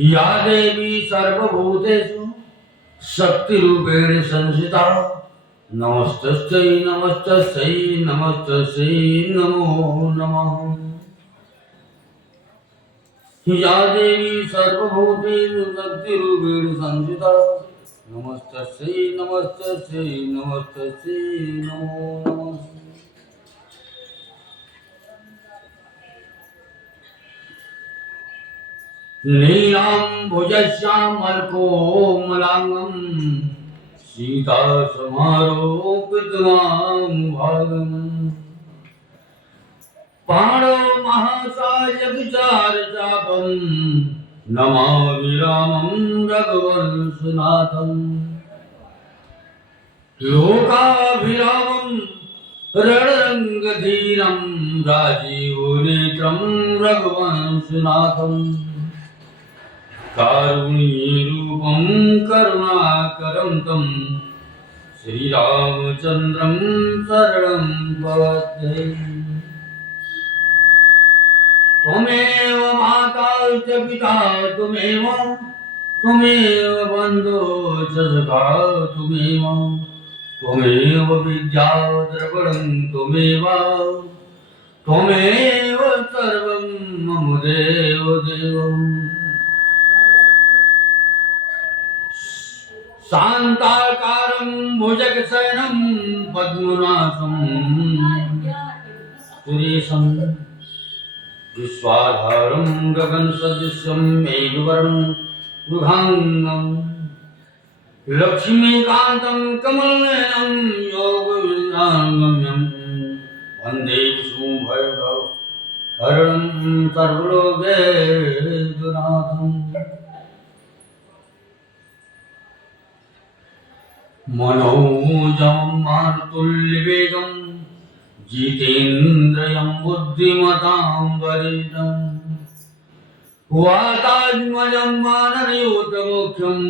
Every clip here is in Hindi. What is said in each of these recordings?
या देवी सर्वभूतेषु शक्तिरूपेण संस्थिता नमस्तस्यै नमस्तस्यै नमस्तस्यै नमो नमः। या देवी सर्वभूतेषु शक्तिरूपेण संस्थिता नमस्तस्यै नमस्तस्यै नमस्तस्यै नमो नमः। नीलाम्बुजश्यामलकोमलाङ्गं सीतासमारोपितवामभागम् पाणौ महासायकचारचापं नमामि रामं रघुवंशनाथम् लोकाभिरामं रणरङ्गधीरं राजीवनेत्रं रघुवंशनाथम् कारुण्यरूपं करुणाकरं तं श्रीरामचन्द्रं शरणं प्रपद्ये। त्वमेव माता च पिता त्वमेव बन्धो च सखा त्वमेव विद्या द्रविणं त्वमेव सर्वं मम देवदेवम्। शान्ताकारं भुजगशयनं पद्मनाभं सुरेशं विश्वाधारं गगनसदृशं मेघवर्णं मृगाङ्गं लक्ष्मीकान्तं कमलनयनं योगविद्यागम्यं वन्दे विष्णुभयहरणं सर्वलोकैकनाथम्। मनोजं मारुतुल्यवेगं जितेन्द्रियं बुद्धिमतां वरिष्ठं वातात्मजं वानरयूथमुख्यं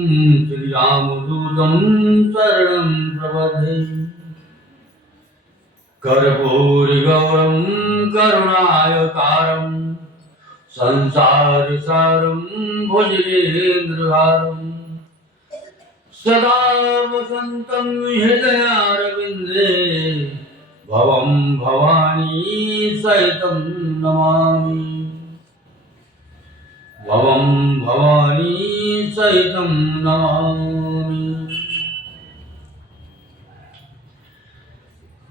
श्रीरामदूतं शरणं प्रपद्ये। कर्पूरगौरं करुणावतारं संसारसारं भुजगेन्द्रहारं सदा वसन्तं हृदयारविन्दे भवं भवानी सहितं नमामि भवं भवानी सहितं नमामि।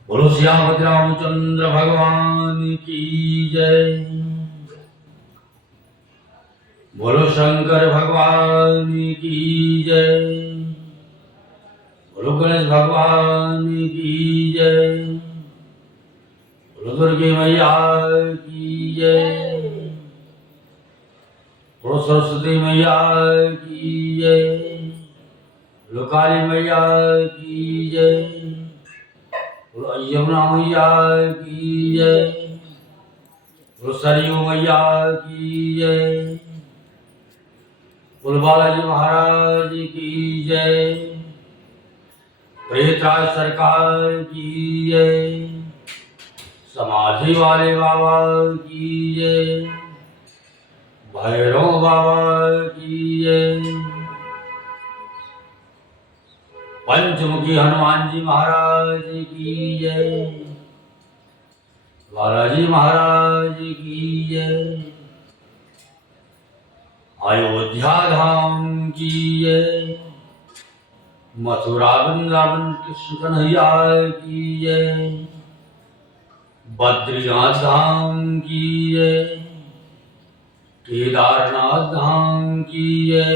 बोलो सियापति रामचंद्र भगवान की जय। बोलो शंकर भगवान की जय। बोलो गणेश भगवान की जय। बोलो दुर्गे मैया की जय। बोलो सरस्वती मैया की जय। बोलो काली मैया की जय। बोलो यमुना मैया की जय। बोलो सरयू मैया की जय। बोलो बालाजी महाराज की जय। प्रेतराज सरकार की जय। समाधि वाले बाबा की जय। भैरव बाबा की जय। पंचमुखी हनुमान जी महाराज की जय। बालाजी महाराज की जय। अयोध्या धाम की जय। मथुरा वृंदावन कृष्ण कन्हैया की जय। बद्रीनाथ धाम की जय। केदारनाथ धाम की जय।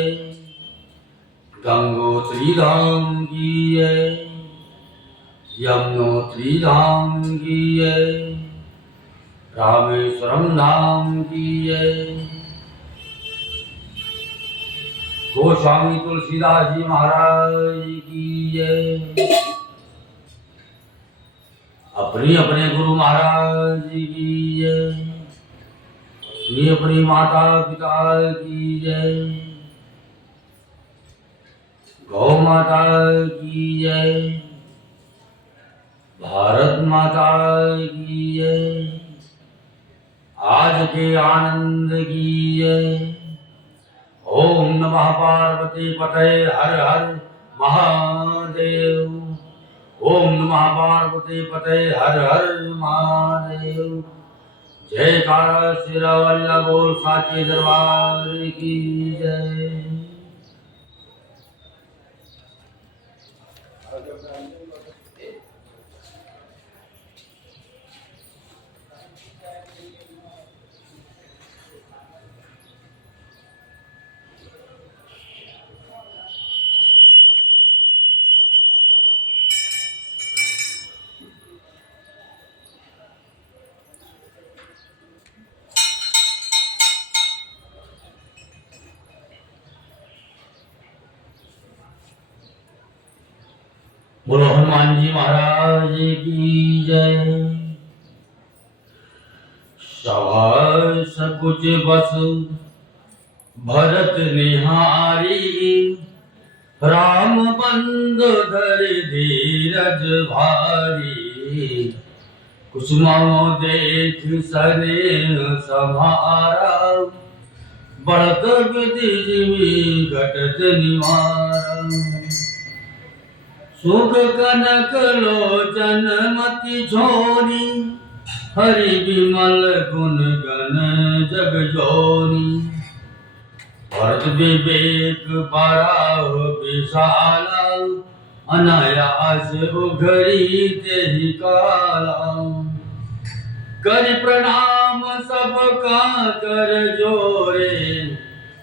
गंगोत्री धाम की जय। यमुनोत्री धाम की जय। रामेश्वरम धाम की जय। गोस्वामी तुलसीदास जी महाराज की जय। अपने अपने गुरु महाराज की जय। अपनी माता पिता की जय। गौ माता की जय। भारत माता की जय। आज के आनंद की जय ओम नमः पार्वती पते हर हर महादेव। ओम नमः पार्वती पते हर हर महादेव। जयकारा सिरावल्ला बोल साचे दरबार की जय। बोलो हनुमान जी महाराज की जय। सब कुछ बस भरत निहारी, राम बंधु धर धीरज भारी। कुसुमो देख सनेह समारा, बढ़त विधि जिमि घटत निवारा। सुख कनक लोचन मति छोरी, हरि विमल गुण गण जग जोरी। भरत विवेक बराह विशाला, अनायास उघरी तेहि काला। कर प्रणाम सबका कर जोरे,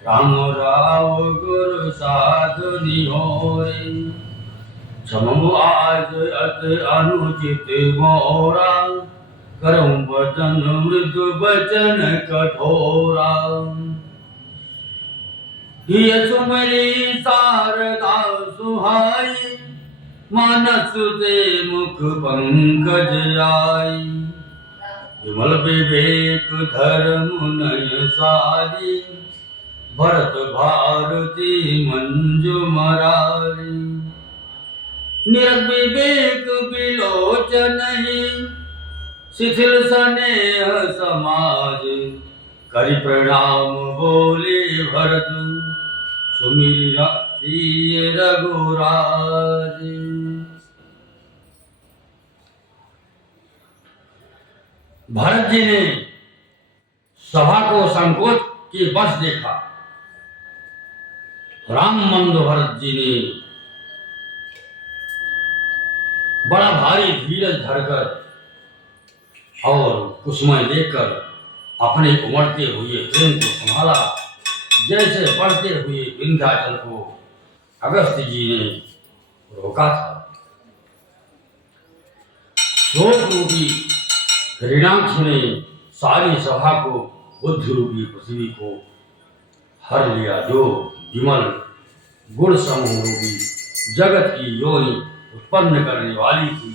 राम राव गुरु साधु निहोरे। क्षमु आज अत अनुचित मोरा, करऊं वचन मृदु वचन कठोरा। हिय सुमरी शारदा सुहाई, मानस ते मुख पंकज आई। विमल विवेक धर्म नय सारी, भरत भारती मंजू मरारी। निर्विवेक विलोचन ही, शिथिल स्नेह समाज। करि प्रणाम बोले भरत, सुमिरि रघुराज। भरत जी ने सभा को संकोच के बस देखा। राम बंधु भरत जी ने बड़ा भारी धीरज धरकर और कुसुमय लेकर अपने उमड़ते हुए प्रेम को संभाला, जैसे बढ़ते हुए विंध्याचल को अगस्त्य जी ने रोका था। शोक रूपी हृणाक्ष ने सारी सभा को, बुद्धि रूपी पृथ्वी को हर लिया, जो विमल गुण समूह रूपी जगत की योनि उत्पन्न करने वाली थी।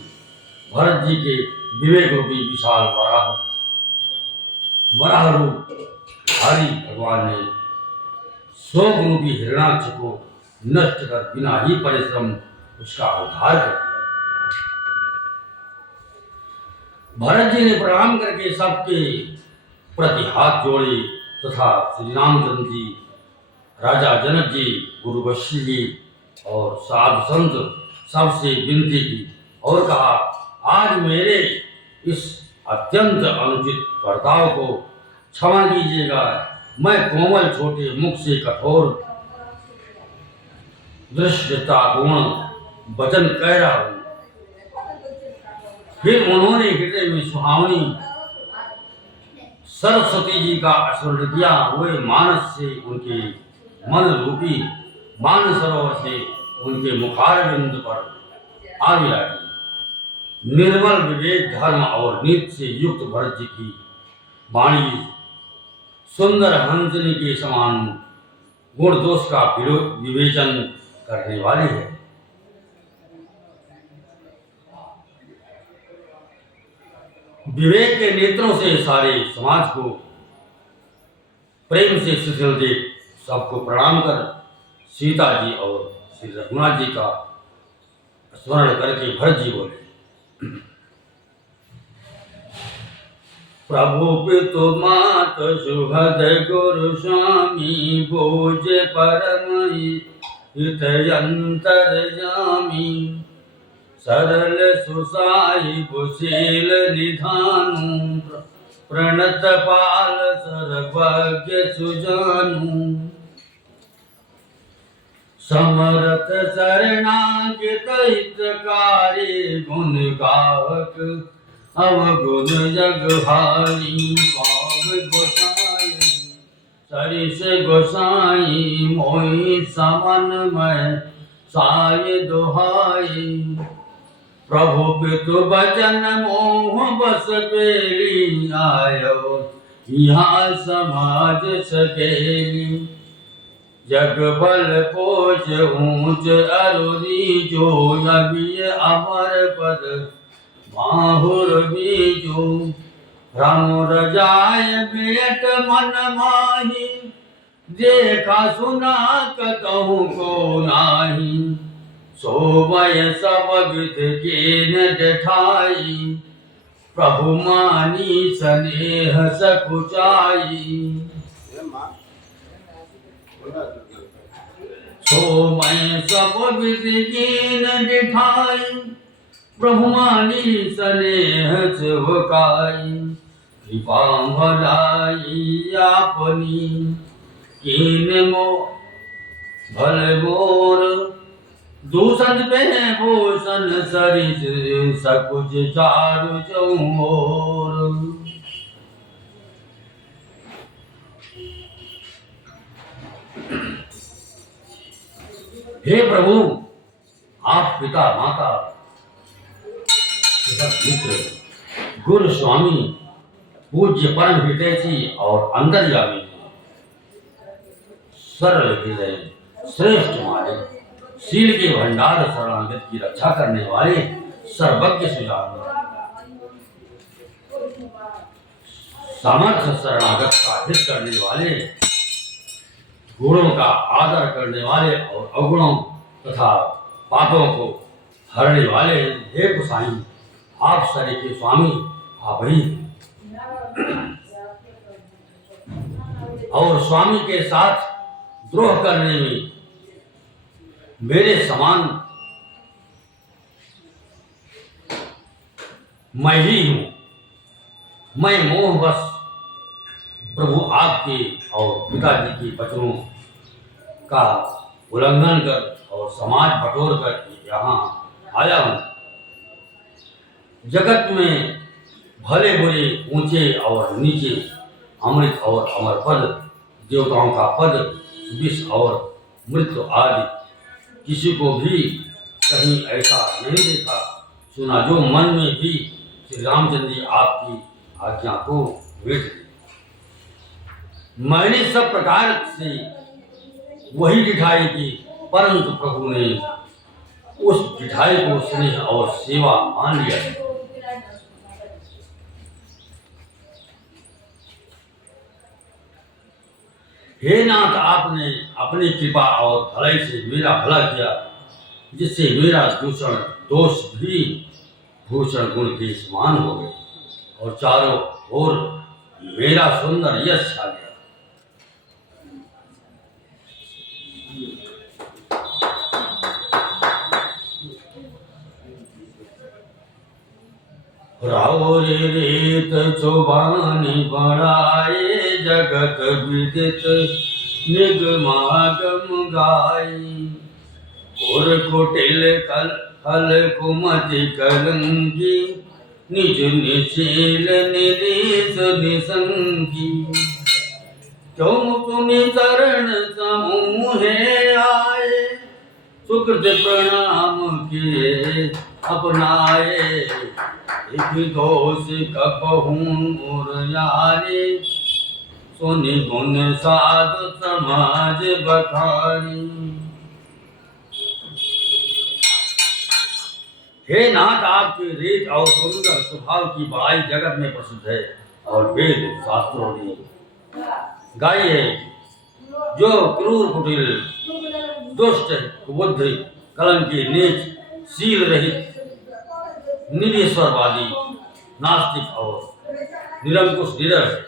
भरत जी के विवेक रूपी विशाल वराह रूप धारी भगवान ने शोक रूपी हिरणाक्ष को नष्ट कर बिना ही परिश्रम उसका उद्धार कर दिया। भरत जी ने प्रणाम करके सबके प्रति हाथ जोड़े तथा श्री रामचंद्र जी, राजा जनक जी, गुरु वशिष्ठ जी और साधु संत सबसे विनती की और कहा, आज मेरे इस अत्यंत अनुचित बर्ताव को क्षमा कीजिएगा। मैं कोमल छोटे मुख से कठोर दृष्टतापूर्ण वचन कह रहा हूं। फिर उन्होंने हृदय में सुहावनी सरस्वती जी का स्मरण किया। वे मानस से उनके मन रूपी मानसरोवर से उनके मुखारविंद पर आ विराजी। निर्मल विवेक धर्म और नीति से युक्त भरत जी की वाणी सुंदर हंसनी के समान गुण दोष का विवेचन करने वाली है। विवेक के नेत्रों से सारे समाज को प्रेम से शिथिल देख सबको प्रणाम कर सीता जी और श्री रघुनाथ जी का स्मरण करके भरत जी बोले, प्रभु पितु मात सुहृद गुरु स्वामी भोज परम हित अंतर्यामी सरल सुसाई कुशील निधानु प्रणत पाल सर्वज्ञ सुजानु समरथ शरणागत हितकारी गुण गावक अवगुण जगहारी पाव गोसाई सरिस गोसाई मोहि समन में साय दुहाई प्रभु पितु बचन मोह बस बेली आयो यहाँ समाज सकेली जग बल पोच ऊंच अरुरी जो अभी अमर पद माहुर बीजो राम रजाय बेट मन माही देखा सुना कतहु को नाही सोमय सब विध केन जठाई प्रभु मानी स्नेह सकुचाई सोमय सब विध केन जठाई प्रभु मानी स्नेह सेवकाई कृपा भलाई आपनी कीन मो भल मोर दूषण पे भूषण सरिस सकुच चारु चौर हे प्रभु आप पिता माता मित्र गुरु स्वामी पूज्य परम हितैषी और अंतर्यामी सरल हृदय श्रेष्ठ मालिक शील के भंडार शरणागत की रक्षा करने वाले सर्वज्ञ सुजान सामर्थ्य शरणागत का हित करने वाले गुणों का आदर करने वाले और अवगुणों तथा पापों को हरने वाले हे गोसाई आप सरी के स्वामी आप ही और स्वामी के साथ द्रोह करने में मेरे समान मैं ही हूं। मैं मोहवश प्रभु आपके और पिताजी के वचनों का उल्लंघन कर और समाज बटोर कर यहाँ आया हूं। जगत में भले बुरे ऊंचे और नीचे अमृत और अमर पद देवताओं का पद विष और मृत्यु आदि किसी को भी कहीं ऐसा नहीं देखा सुना जो मन में भी श्री रामचंद्र जी आपकी आज्ञा को वेट मैंने सब प्रकार से वही दिखाई की परंतु प्रभु ने उस दिखाई को स्नेह और सेवा मान लिया। हे नाथ आपने अपनी कृपा और भलाई से मेरा भला किया जिससे मेरा दूषण दोष भी भूषण गुण के समान हो गए और चारों ओर मेरा सुंदर यश छा गया। राउर रीत चौबानी बढ़ाए जगत विदित निगमागम गाई और कुटिल कल हल कुमति कलंगी निज निशील निरीश निसंगी क्यों तुनि चरण समूहे आए सुकृत प्रणाम किए अपनाए एक दोष कपहूँ मुरयारी सुनि गुण साधु समाज बखारी। हे नाथ आपकी रीत और सुंदर स्वभाव की बड़ाई जगत में प्रसिद्ध है और वेद शास्त्रों ने गाई है। जो क्रूर कुटिल दुष्ट कुबुद्धि कलंकी नीच शील रहित निरीश्वरवादी नास्तिक और निरंकुश निडर है।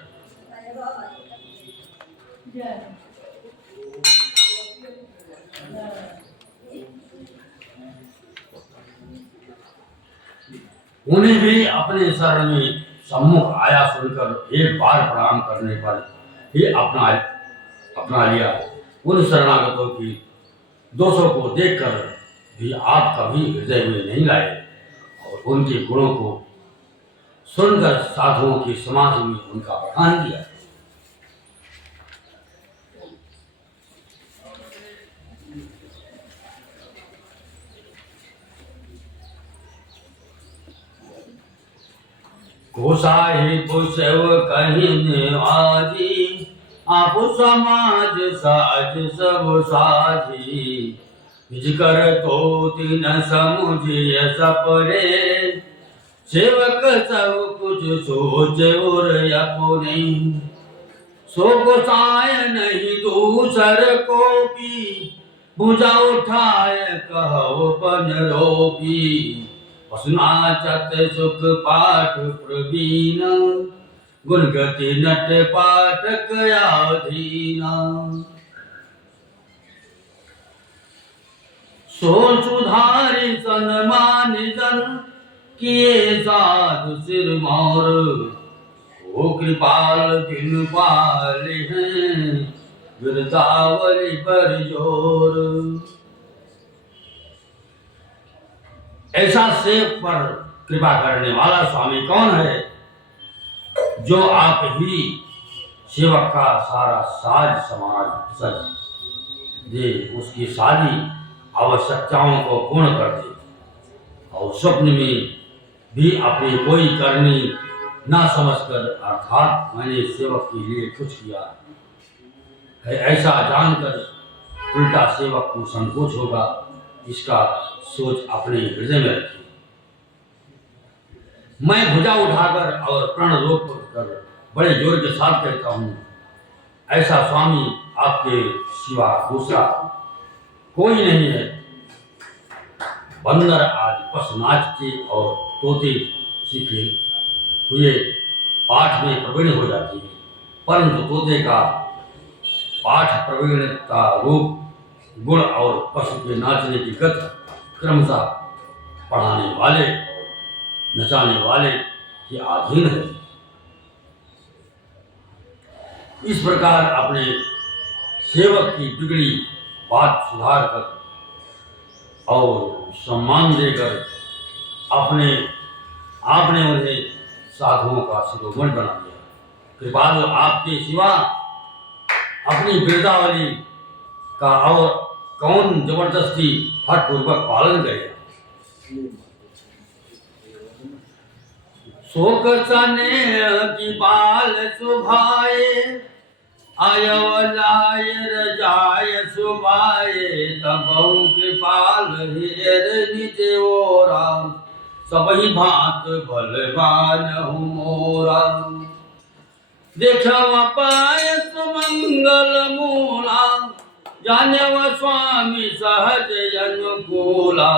उन्हें भी अपने शरण में सम्मुख आया सुनकर एक बार प्रणाम करने पर ही अपना लिया। उन शरणागतों की दोषों को देखकर भी आप कभी हृदय में नहीं लाए और उनके गुणों को सुनकर साधुओं की समाधि में उनका बखान किया। साहिब सेव कहीं निवाजी आप समाज साज सब साजी कर तो तीन समुझिय सपरे सेवक सब कुछ सोच और अपने सो गोसाय नहीं दूसर को भी भुजा उठाए कहो पन रोपी सुनाचत सुख पाठ प्रवीण गुणगति नट पाठक आधीना सो सुधारी सन्मान जन किए साधु सिर मोर ओ कृपाल दिन पाले हैं गिरदावली पर जोर। ऐसा सेवक पर कृपा करने वाला स्वामी कौन है जो आप ही सेवक का सारा साज समाज सज दे, उसकी सारी आवश्यकताओं को पूर्ण कर दे और स्वप्न में भी अपनी कोई करनी ना समझकर अर्थात मैंने सेवक के लिए कुछ किया है ऐसा जानकर उल्टा सेवक को संकोच होगा। इसका सोच अपने हृदय में रखिए। मैं भुजा उठाकर और प्रण रोक कर बड़े जोर के साथ कहता हूँ, ऐसा स्वामी आपके सिवा दूसरा कोई नहीं है। बंदर आज पस नाचते और तोते सीखे हुए पाठ में प्रवीण हो जाती है, परंतु तोते का पाठ प्रवीणता रूप गुण और पशु के नाचने की गति क्रमशः पढ़ाने वाले नचाने वाले के अधीन है। इस प्रकार अपने सेवक की बिगड़ी बात सुधार कर और सम्मान देकर आपने उन्हें साधुओं का शिरोमणि बना दिया। कृपालु आपके सिवा अपनी वृद्धावली का और कौन जबरदस्ती हठपूर्वक पालन करेगा। शोक सनेह की बाल सुभाए आयवलाय रजाय सुभाए तबहु कृपाल हेर निजे ओरा सबही भांत बलवान हूँ मोरा देखा पाय सुमंगल मूला जानेव स्वामी सहज अनुकूला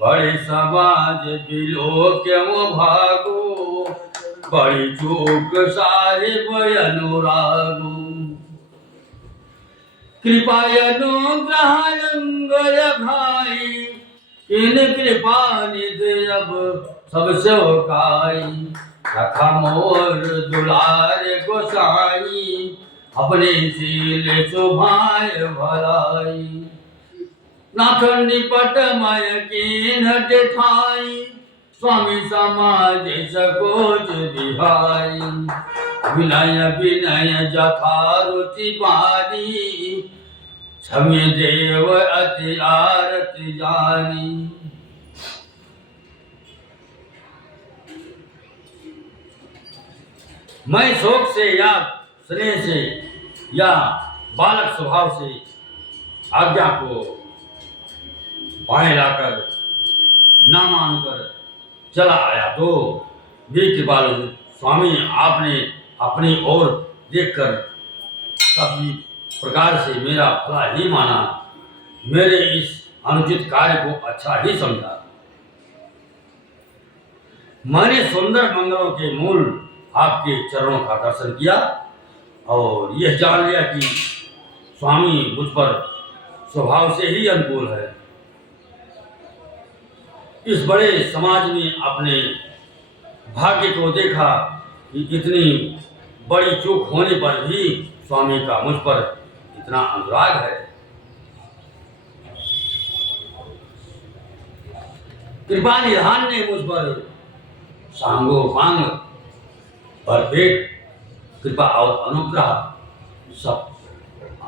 बड़े समाज बिलो क्यों भागो बड़ी चूक साहिब अनुरागो कृपा अनुग्रह भाई इन कृपा निधि अब सब सेवकाई रखा मोर दुलार गोसाई अपने शील सुभाय भलाई नाथ निपट मय कीन ठाई स्वामी समाज सकोच बिहाई विनय विनय जथा रुचि पारी क्षम्य देव अति आरती जानी। मैं शोक से या स्नेह से या बालक स्वभाव से आज्ञा को बाएं लाकर न मानकर चला आया तो वे कृपालु स्वामी आपने अपनी ओर देखकर सभी प्रकार से मेरा भला ही माना, मेरे इस अनुचित कार्य को अच्छा ही समझा। मैंने सुंदर मंगलों के मूल आपके चरणों का दर्शन किया और यह जान लिया कि स्वामी मुझ पर स्वभाव से ही अनुकूल है। इस बड़े समाज में अपने भाग्य को देखा कि इतनी बड़ी चूक होने पर भी स्वामी का मुझ पर इतना अनुराग है। कृपा निधान ने मुझ पर सांगो पांग भरपेट कृपा और अनुग्रह सब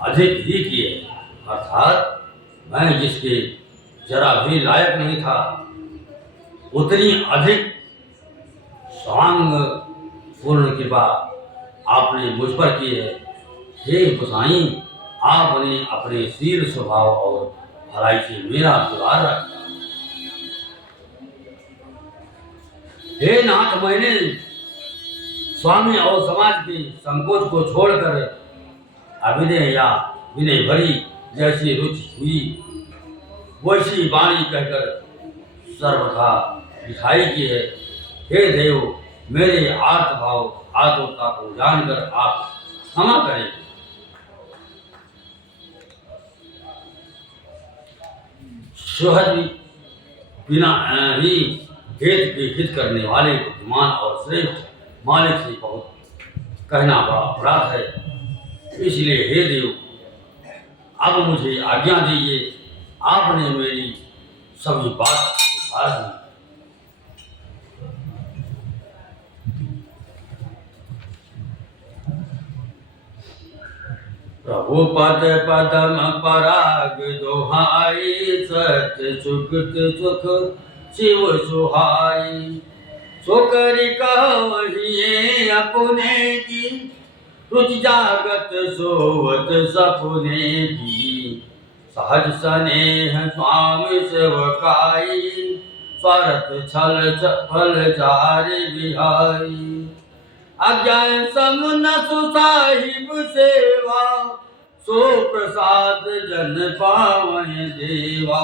अधिक ही किए, अर्थात मैं जिसके जरा भी लायक नहीं था उतनी अधिक स्वांग पूर्ण कृपा आपने मुझ पर की है। हे गोसाई, आपने अपने शील स्वभाव और भलाई से मेरा दुलार रखा। हे नाथ, मैंने स्वामी और समाज के संकोच को छोड़कर अभिनय या विनय भरी जैसी रुचि हुई वैसी वाणी कहकर सर्वथा दिखाई की है। हे देव, मेरे आर्त भाव आतुरता को जानकर आप क्षमा करें। सुहद बिना ही भेद के हित करने वाले बुद्धिमान और श्रेष्ठ मालिक से बहुत कहना बड़ा अपराध है। इसलिए हे देव, अब मुझे आज्ञा दीजिए। आपने मेरी सभी बात सुधार दी। प्रभु पद पदम पराग दोहाई, सत्य सुकृत सुख शिव सुहाई। सो करि कहिए अपने की, रुचि जागत सोवत सपने की। सहज स्नेह स्वामी सेवकाई, स्वार्थ छल फल चारि बिहाई। अज्ञान समन सुसाहिब सेवा, सो प्रसाद जन पावहि देवा।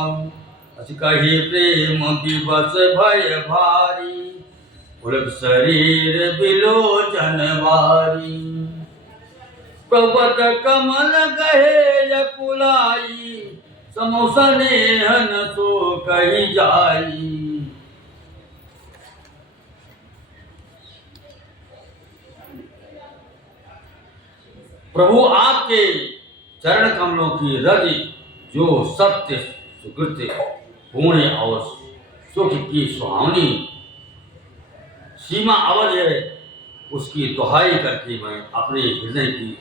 अस कहि प्रेम विवश भय भारी, पुलक शरीर बिलोचन बारी। प्रभुपद कमल गहे कुलाई, समोसनेहन सो कही जाई। प्रभु, आपके चरण कमलों की रज जो सत्य सुकृत्य पुण्य और सुख की सुहावनी सीमा अवध है, उसकी दुहाई करके मैं अपने हृदय की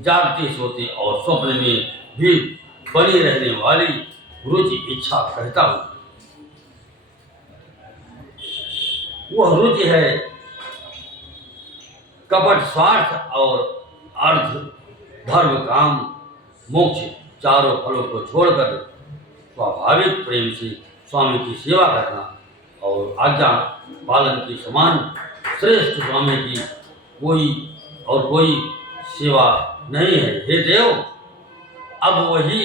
जागते सोते और स्वप्न में भी बनी रहने वाली रुचि इच्छा कहता हूँ। वह रुचि है कपट स्वार्थ और अर्थ धर्म काम मोक्ष चारों फलों को छोड़कर स्वाभाविक प्रेम से स्वामी की सेवा करना और आज्ञा पालन के समान श्रेष्ठ स्वामी की कोई सेवा नहीं है। हे देव, अब वही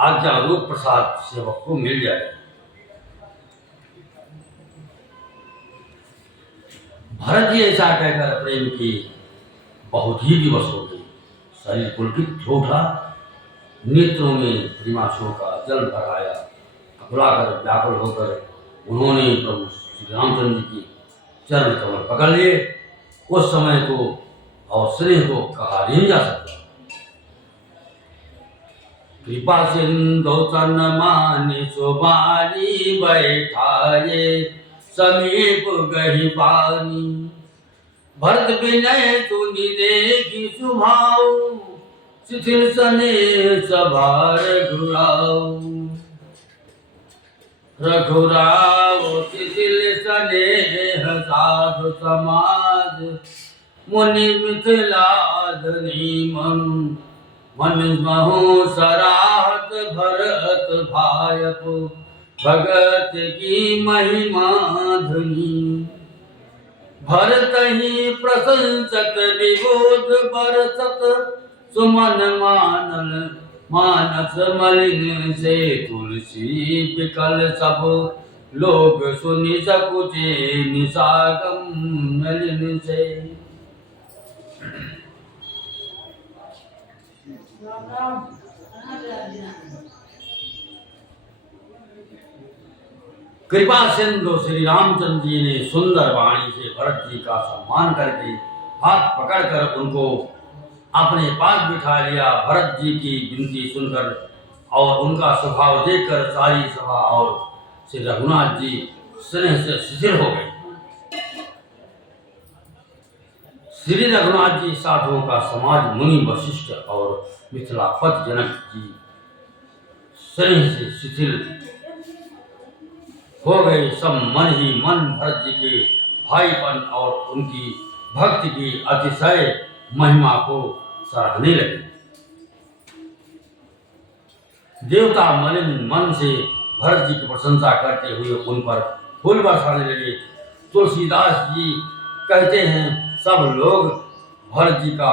आज्ञा रूप प्रसाद सेवक को मिल जाए। भरत जी ऐसा कहकर प्रेम की बहुत ही दिवस हो गई। शरीर पुलकित हो उठा, नेत्रों में प्रेमाशों का जल भर आया। अकुलाकर व्याकुल होकर उन्होंने प्रभु श्री रामचंद्र जी की चरण कमल पकड़ लिए। उस समय को और स्नेह को कहा नहीं जा सकता। कृपा सिंधु तन मानि सुबानी, बैठाए समीप गही पानी। भरत विनय तुनि देखी सुभाऊ, शिथिल स्नेह सभार घुराऊ। रघुराव शिथिल स्नेह साधु समाज, मुनि मिथिलाधनी मन महु सराहत भरत भायप। भगत की महिमा धनी, भरत ही प्रशंसत विबोध बरसत। सुमन मानस मलिन से तुलसी विकल सब, लोग सुनि सकुचे निसागम नलिन से। कृपा सिंधु श्री रामचंद्र जी ने सुंदर वाणी से भरत जी का सम्मान करके हाथ पकड़कर उनको अपने पास बिठा लिया। भरत जी की विनती सुनकर और उनका स्वभाव देखकर सारी सभा और श्री रघुनाथ जी स्नेह से शिथिल हो गए। श्री रघुनाथ जी साधुओं का समाज मुनि वशिष्ठ और मिथिलापत जनक जी स्नेह से शिथिल हो गए। सब मन ही मन भरत जी के भाईपन और उनकी भक्ति की अतिशय महिमा को सराहने लगे। देवता मलिन मन से भरत जी की प्रशंसा करते हुए उन पर फूल बरसाने लगे। तुलसीदास जी कहते हैं सब लोग भरत जी का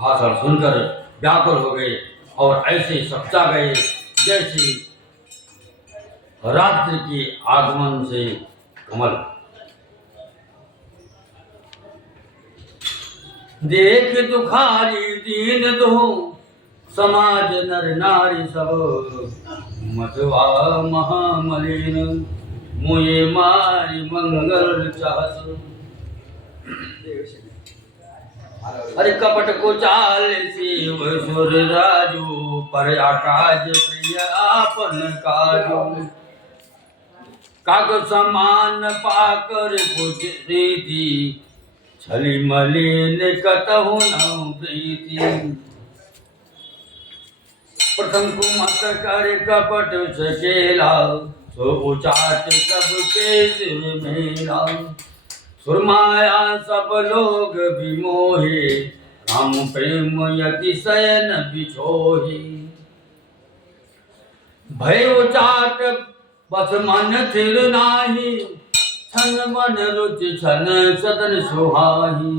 भाषण सुनकर व्याकुल हो गए और ऐसे सपचा गए जैसे रात्रि के आगमन से कमल। देख दुखारी दीन दो समाज नर नारी सब मधवा महामलिन मुए मारी मंगल चाहत। अरे कपट को चाल शिव सुर राजू पर आकाज प्रिय आपन काजू। काग समान पाकर कुछ रीति छली मलिन कतहु न प्रीति। प्रथम कुमत कर कपट सकेला सो उचाट सबके सिर मेला। सुरमाया सब लोग विमोहे राम प्रेम यति शयन बिछोहे। भय उचाट बस मन थिर नाही छन मन रुचि छन सदन सुहाही।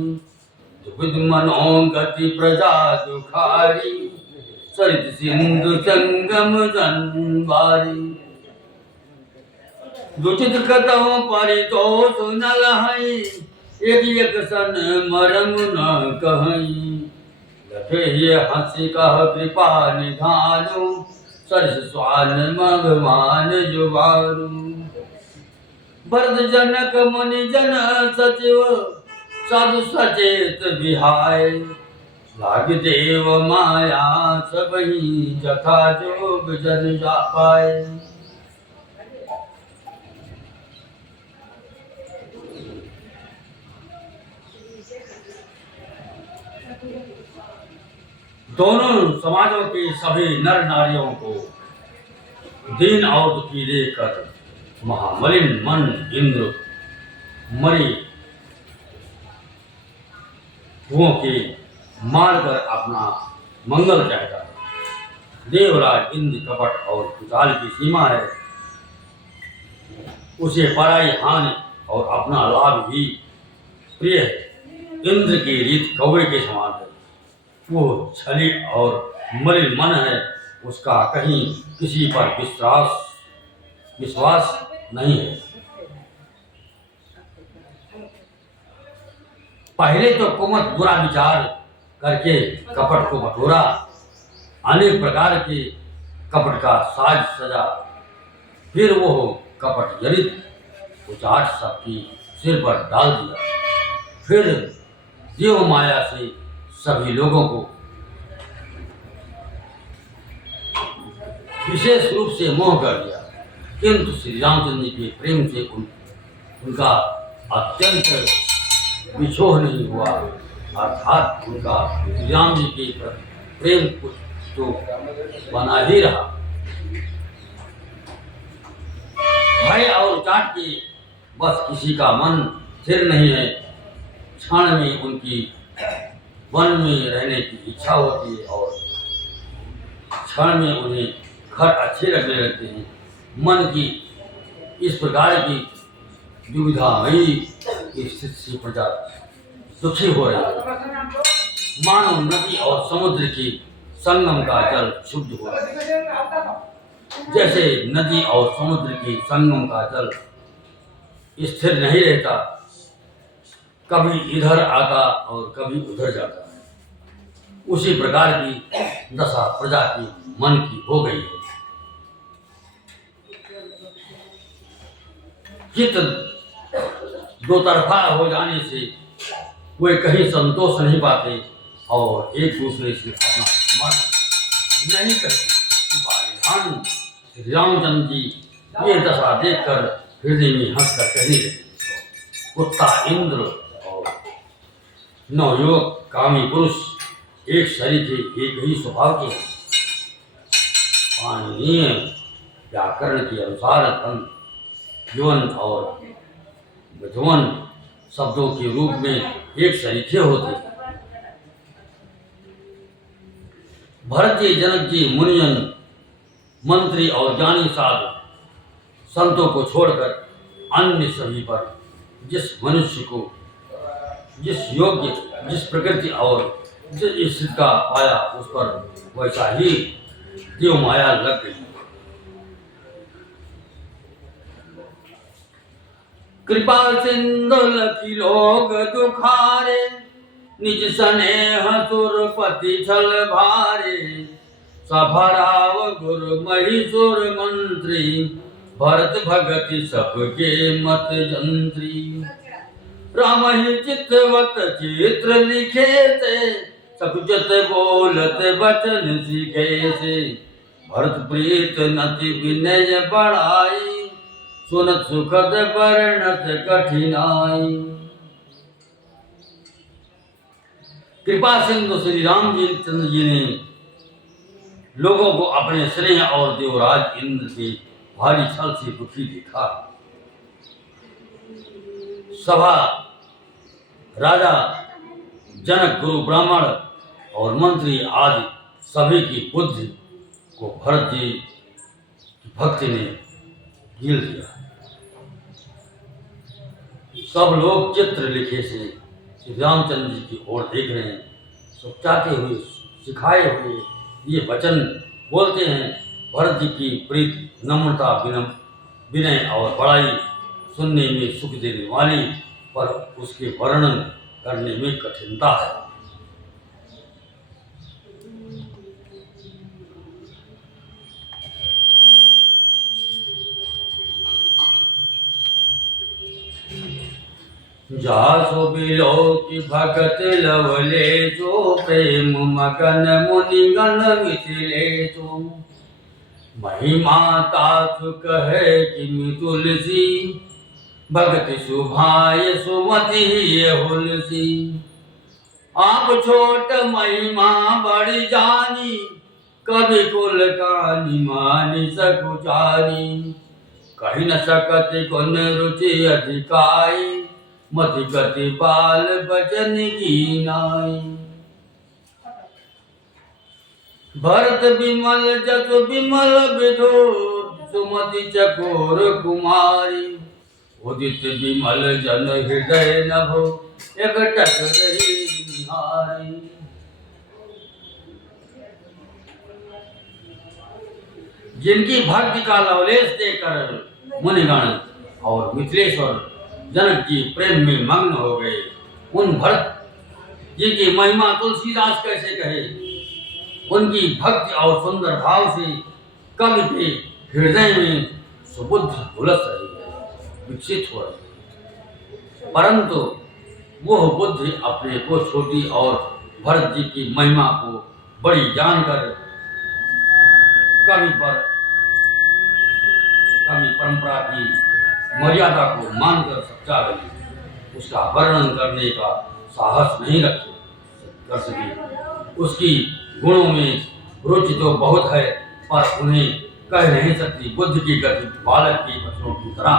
दुविध मनो गति प्रजा दुखारी सरित सिंधु संगम जनवारी। दुचित कतहु परितोष न लहई एक सन मरम न कहई। लखे ये हंसी कह कृपा निधानु सरस स्वान भगवान जुबारू। भरत जनक मुनि जन सचिव साधु सचेत विहाय। लाग देव माया सबही जथा जोग जन जा पाए। दोनों समाजों के सभी नर नारियों को दीन और दुखी देखकर महामलिन मन इंद्र मरी हुओं के मारकर अपना मंगल चाहता है। देवराज इंद्र कपट और कुचाल की सीमा है। उसे पराई हानि और अपना लाभ ही प्रिय है। इंद्र की रीत कौवे के समान है। वो छली और मलिन मन है। उसका कहीं किसी पर विश्वास नहीं है। पहले तो कुमत बुरा विचार करके कपट को बटोरा। अनेक प्रकार के कपट का साज सजा। फिर वो कपट जनित उचाट सबकी सिर पर डाल दिया। फिर देव माया से सभी लोगों को विशेष रूप से मोह कर दिया। किंतु श्री रामचंद्र जी के प्रेम से उनका अत्यंत विछोह नहीं हुआ। अर्थात उनका श्री राम जी के प्रति प्रेम कुछ तो बना ही रहा। भय और चाट के बस किसी का मन स्थिर नहीं है। क्षण में उनकी वन में रहने की इच्छा होती है और क्षण में उन्हें घर अच्छे लगने लगते हैं। मन की इस प्रकार की दुविधामयी स्थिति से प्रजा दुखी हो रही है। मानो नदी और समुद्र की संगम का जल शुद्ध हो रहा है। जैसे नदी और समुद्र के संगम का जल स्थिर नहीं रहता, कभी इधर आता और कभी उधर जाता है, उसी प्रकार की दशा प्रजा की मन की हो गई है। चित्त दो तरफा हो जाने से वे कहीं संतोष नहीं पाते और एक दूसरे से अपना मन नहीं करते। परिधान श्री रामचंद्र जी ये दशा देखकर हृदय में हंसकर कहने लगे, कुत्ता इंद्र और नवयुवक कामी पुरुष एक शरीर के एक ही स्वभाव के हैं। पाणिनीय व्याकरण के अनुसार धन, यौवन और विद्वान शब्दों के रूप में एक शरीके होते हैं। भरत जी, जनक जी, मुनिजन, मंत्री और ज्ञानी साधु संतों को छोड़कर अन्य सभी पर जिस मनुष्य को जिस योग्य, जिस प्रकृति और जिस स्थिति का पाया, उस पर वैसा ही देव माया लग गई। कृपा सिंधु लखी लोग दुखारे, निज स्नेह सुरपति छल भारे। सभराव गुरु महिषुर मंत्री, भरत भगति सबके मत जंत्री। राम ही चितवत चित्र लिखे थे, सकुचत बोलत बचन सीखे से। भरत प्रीत नति विनय बढ़ाई, सुनत सुखद वर्णत कठिनाई। कृपा सिंधु श्री राम जी चंद्र जी ने लोगों को अपने स्नेह और देवराज इंद्र के भारी छल से दुखी देखा। सभा, राजा, जनक, गुरु, ब्राह्मण और मंत्री आदि सभी की बुद्धि को भरत जी की भक्ति ने गिर दिया। सब लोग चित्र लिखे से श्री रामचंद्र जी की ओर देख रहे हैं, सुचाते हुए, सिखाए हुए ये वचन बोलते हैं। भरत जी की प्रीति, नम्रता, विनय और बड़ाई सुनने में सुख देने वाली, पर उसके वर्णन करने में कठिनता है। जासो बिलो की भगत लवले जो, प्रेम मगन मुनिगण मिथिले जो। महिमा तासु कहे कि तुलसी, भगत सुभाय सुमति हुलसी। आप छोट महिमा बड़ी जानी, कभी कुल कानी मानी सकुचारी। कही न सकत गुण रुचि अधिकाई, मति गति बाल बचन की नाई। भरत विमल जस विमल विधुर, सुमति चकोर कुमारी। उदित विमल जन हृदय नभो, एकटक रही निहारी। जिनकी भक्ति का लवलेश देकर मुनिगण और मिथिलेश्वर जनक जी प्रेम में मग्न हो गए, उन भरत जी की महिमा तुलसीदास कैसे कहे। उनकी भक्ति और सुंदर भाव से कवि के हृदय में सुबुद्धि उलस रही है, विकसित हो रही है, परंतु वह बुद्धि अपने को छोटी और भरत जी की महिमा को बड़ी जानकर कवि परंपरा की मर्यादा को मानकर सच्चा गई, उसका वर्णन करने का साहस नहीं कर सके। उसकी गुणों में रुचि तो बहुत है, पर उन्हें कह नहीं सकती। बुद्धि की गति बालक के बच्चों की तरह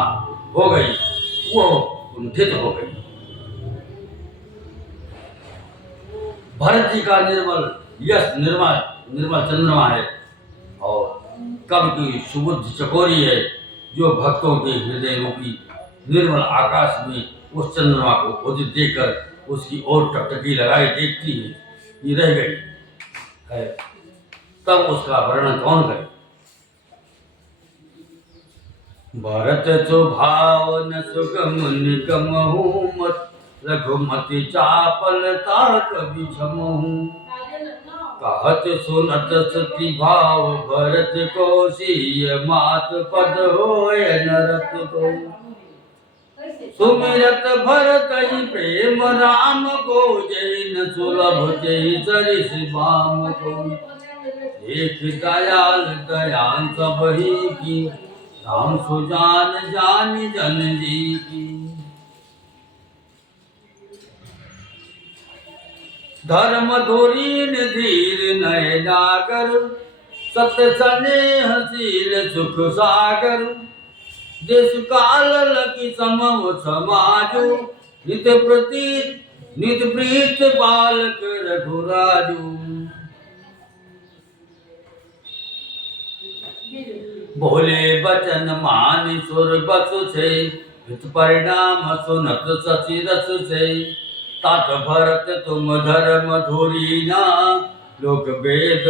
हो गई, वो कुंठित हो गई। भरत जी का निर्मल यश निर्मल चंद्रमा है और कवि की सुबुद्धि चकोरी है, जो भक्तों के हृदय रूपी निर्मल आकाश में उस चंद्रमा को उदित देखकर उसकी ओर टकटकी लगाई देखती है, ये रह गई है, तब उसका वर्णन कौन करे। भरत सुभावन सुगम निगम मत रघुमति चापलता कवि छमहु कहत सुनत सती भाव भरत कोशीय मात पद होय नरत को सुमिरत भरत ही प्रेम राम को जय न सुलभ जय सरिस बाम को एक दयाल दयाल सब ही की राम सुजान जान जन जी की धर्म धुरीन धीर नय नागर सत्य स्नेहशील सुख सागर देश काल लकी समव समाजो नित प्रीत बालक रघुराजू बोले बचन मान सुर बस से हित परिणाम सुनत शशि रस से तात भरत तुम धर्म धुरी ना लोक वेद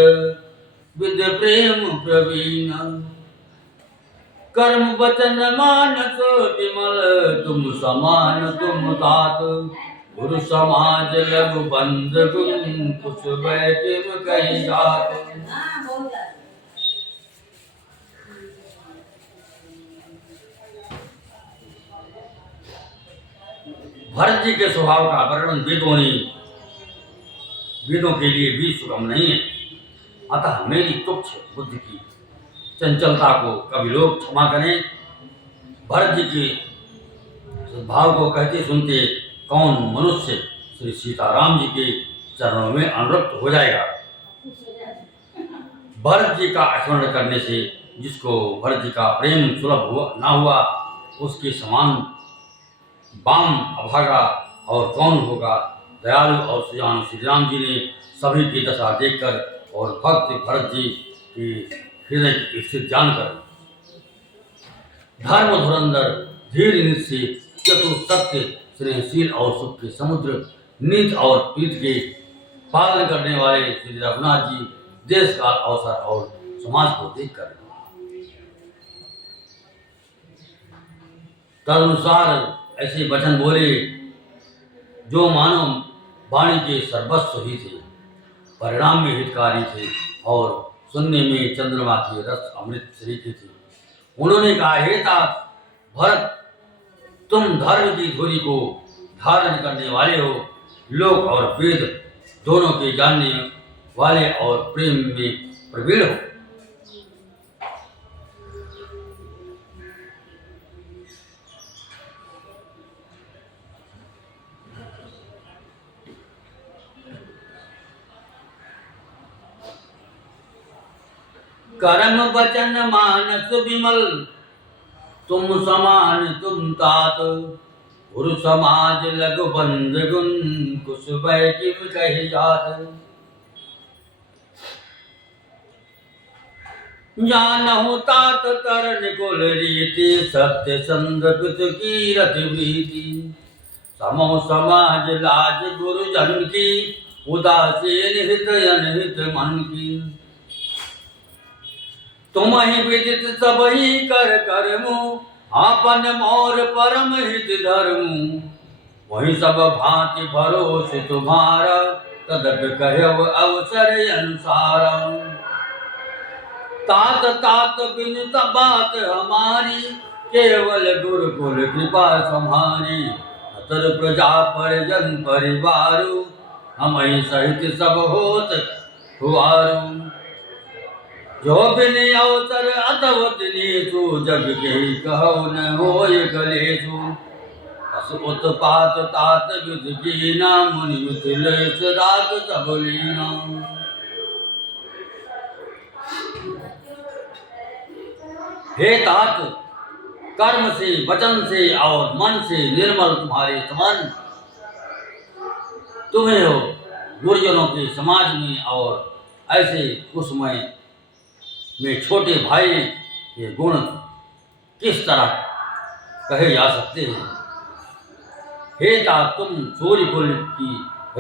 विद प्रेम प्रवीण कर्म वचन मानस विमल तुम समान तुम तात गुरु समाज लघु बंद गुण कुछ बैठिम कही जात भरत जी के स्वभाव का वर्णन वेदों के लिए भी सुगम नहीं है। अतः मेरी तुच्छ बुद्धि की चंचलता को कभी लोग क्षमा करें। भरत जी के स्वभाव को कहते सुनते कौन मनुष्य श्री सीताराम जी के चरणों में अनुरक्त हो जाएगा। भरत जी का स्मरण करने से जिसको भरत जी का प्रेम सुलभ हुआ ना हुआ उसके समान बाम अभागा और कौन होगा। दयालु और सुजान श्री राम जी ने सभी की दशा देखकर और भक्त भरत जी की हृदय की स्थिति जानकर धर्म धुरंधर धीर निश्चय चतुर सत्य स्नेहशील और सुख के समुद्र नीत और प्रीत के पालन करने वाले श्री रघुनाथ जी देश का अवसर और समाज को देखकर तदनुसार ऐसे वचन बोले जो मानव वाणी के सर्वस्व ही थे, परिणाम में हितकारी थे और सुनने में चंद्रमा के रस अमृत सरीखे थे। उन्होंने कहा, हे तात भरत, तुम धर्म की धुरी को धारण करने वाले हो, लोक और वेद दोनों के जानने वाले और प्रेम में प्रवीण हो। कर्म वचन मानस विमल तुम समान तुम तात गुरु समाज लघु बंद गुण कुछ बैठिम कही जात जानहु तात तरन कुल रीति सत्य संदपित की रति प्रीति समो समाज लाज गुरु जन की उदासीन हित अनहित मन की तुम ही विदित सब ही कर करमु आपन मोर परम हित धर्मु वही सब भांति भरोस तुम्हारा तदप कहव अवसर अनुसार तात तात बिनुत बात हमारी केवल गुरुकुल कृपा सम्हारी अतर प्रजा परिजन परिवारु हम ही सहित सब होत हुआरू जो बिन अवसर अतवत नीचु जग के कहो न होय कलेचु अस उत्पात तात विद कीना मुनि मिथिलेश राग सब लीना हे तात कर्म से वचन से और मन से निर्मल तुम्हारे समान तुम्हें हो गुरुजनों के समाज में और ऐसे कुसमय में छोटे भाई के गुण किस तरह कहे जा सकते हैं। हे तात तुम सूर्यकुल की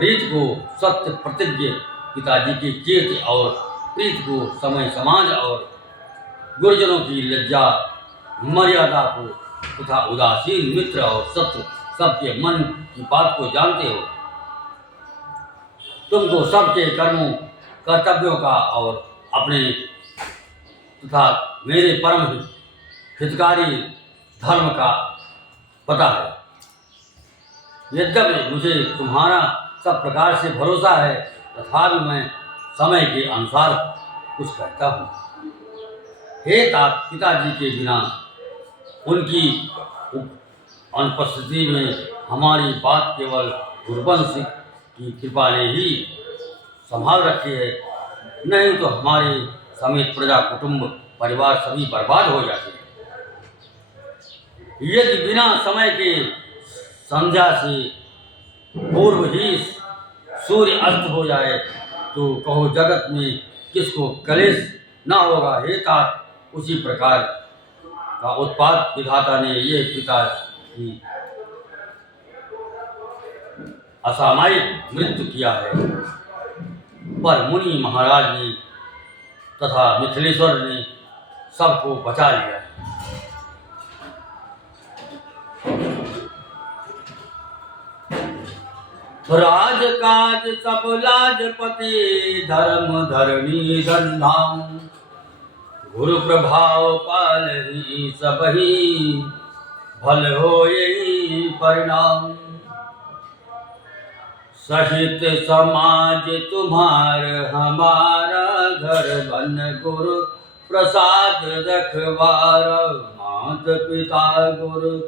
रीत को सत्य प्रतिज्ञ पिताजी की कीर्ति और प्रीत को समय समाज और गुरुजनों की लज्जा मर्यादा को तथा उदासीन मित्र और शत्रु सबके मन की बात को जानते हो। तुमको सबके कर्मों कर्तव्यों का और अपने तथा मेरे परम हितकारी धर्म का पता है। यद्यपि मुझे तुम्हारा सब प्रकार से भरोसा है, तथापि मैं समय के अनुसार कुछ कहता हूँ। हे तात, पिताजी के बिना उनकी अनुपस्थिति में हमारी बात केवल गुरुवंश की कृपा ने ही संभाल रखी है, नहीं तो हमारे समेत प्रजा कुटुंब परिवार सभी बर्बाद हो जाते हैं। यदि बिना समय के संध्या से पूर्व ही सूर्य अस्त हो जाए तो कहो जगत में किसको कलेश न होगा। हे तात, उसी प्रकार का उत्पाद विधाता ने ये पिता की असामयिक मृत्यु किया है, पर मुनि महाराज ने तथा मिथिलेश्वर ने सबको बचा लिया। राजकाज सब लाजपति धर्म धरणी धन्धाम, गुरु प्रभाव पालही सबही भल हो यही परिणाम। सहित समाज तुम्हार हमारा घर बन गुरु प्रसाद रखवार। मात पिता गुरु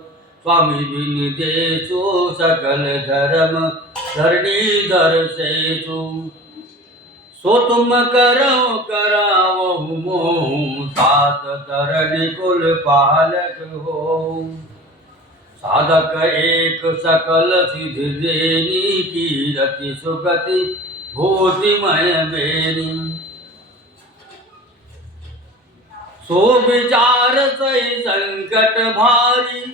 स्वामी बिन देशु सकल धर्म धरणी धर से सो तुम करो कराओ मोह तात धरणी कुल पालक हो। साधक एक सकल सिद्धि देनी कीरति सुगति भूतिमय मेरी। सो विचार सही संकट भारी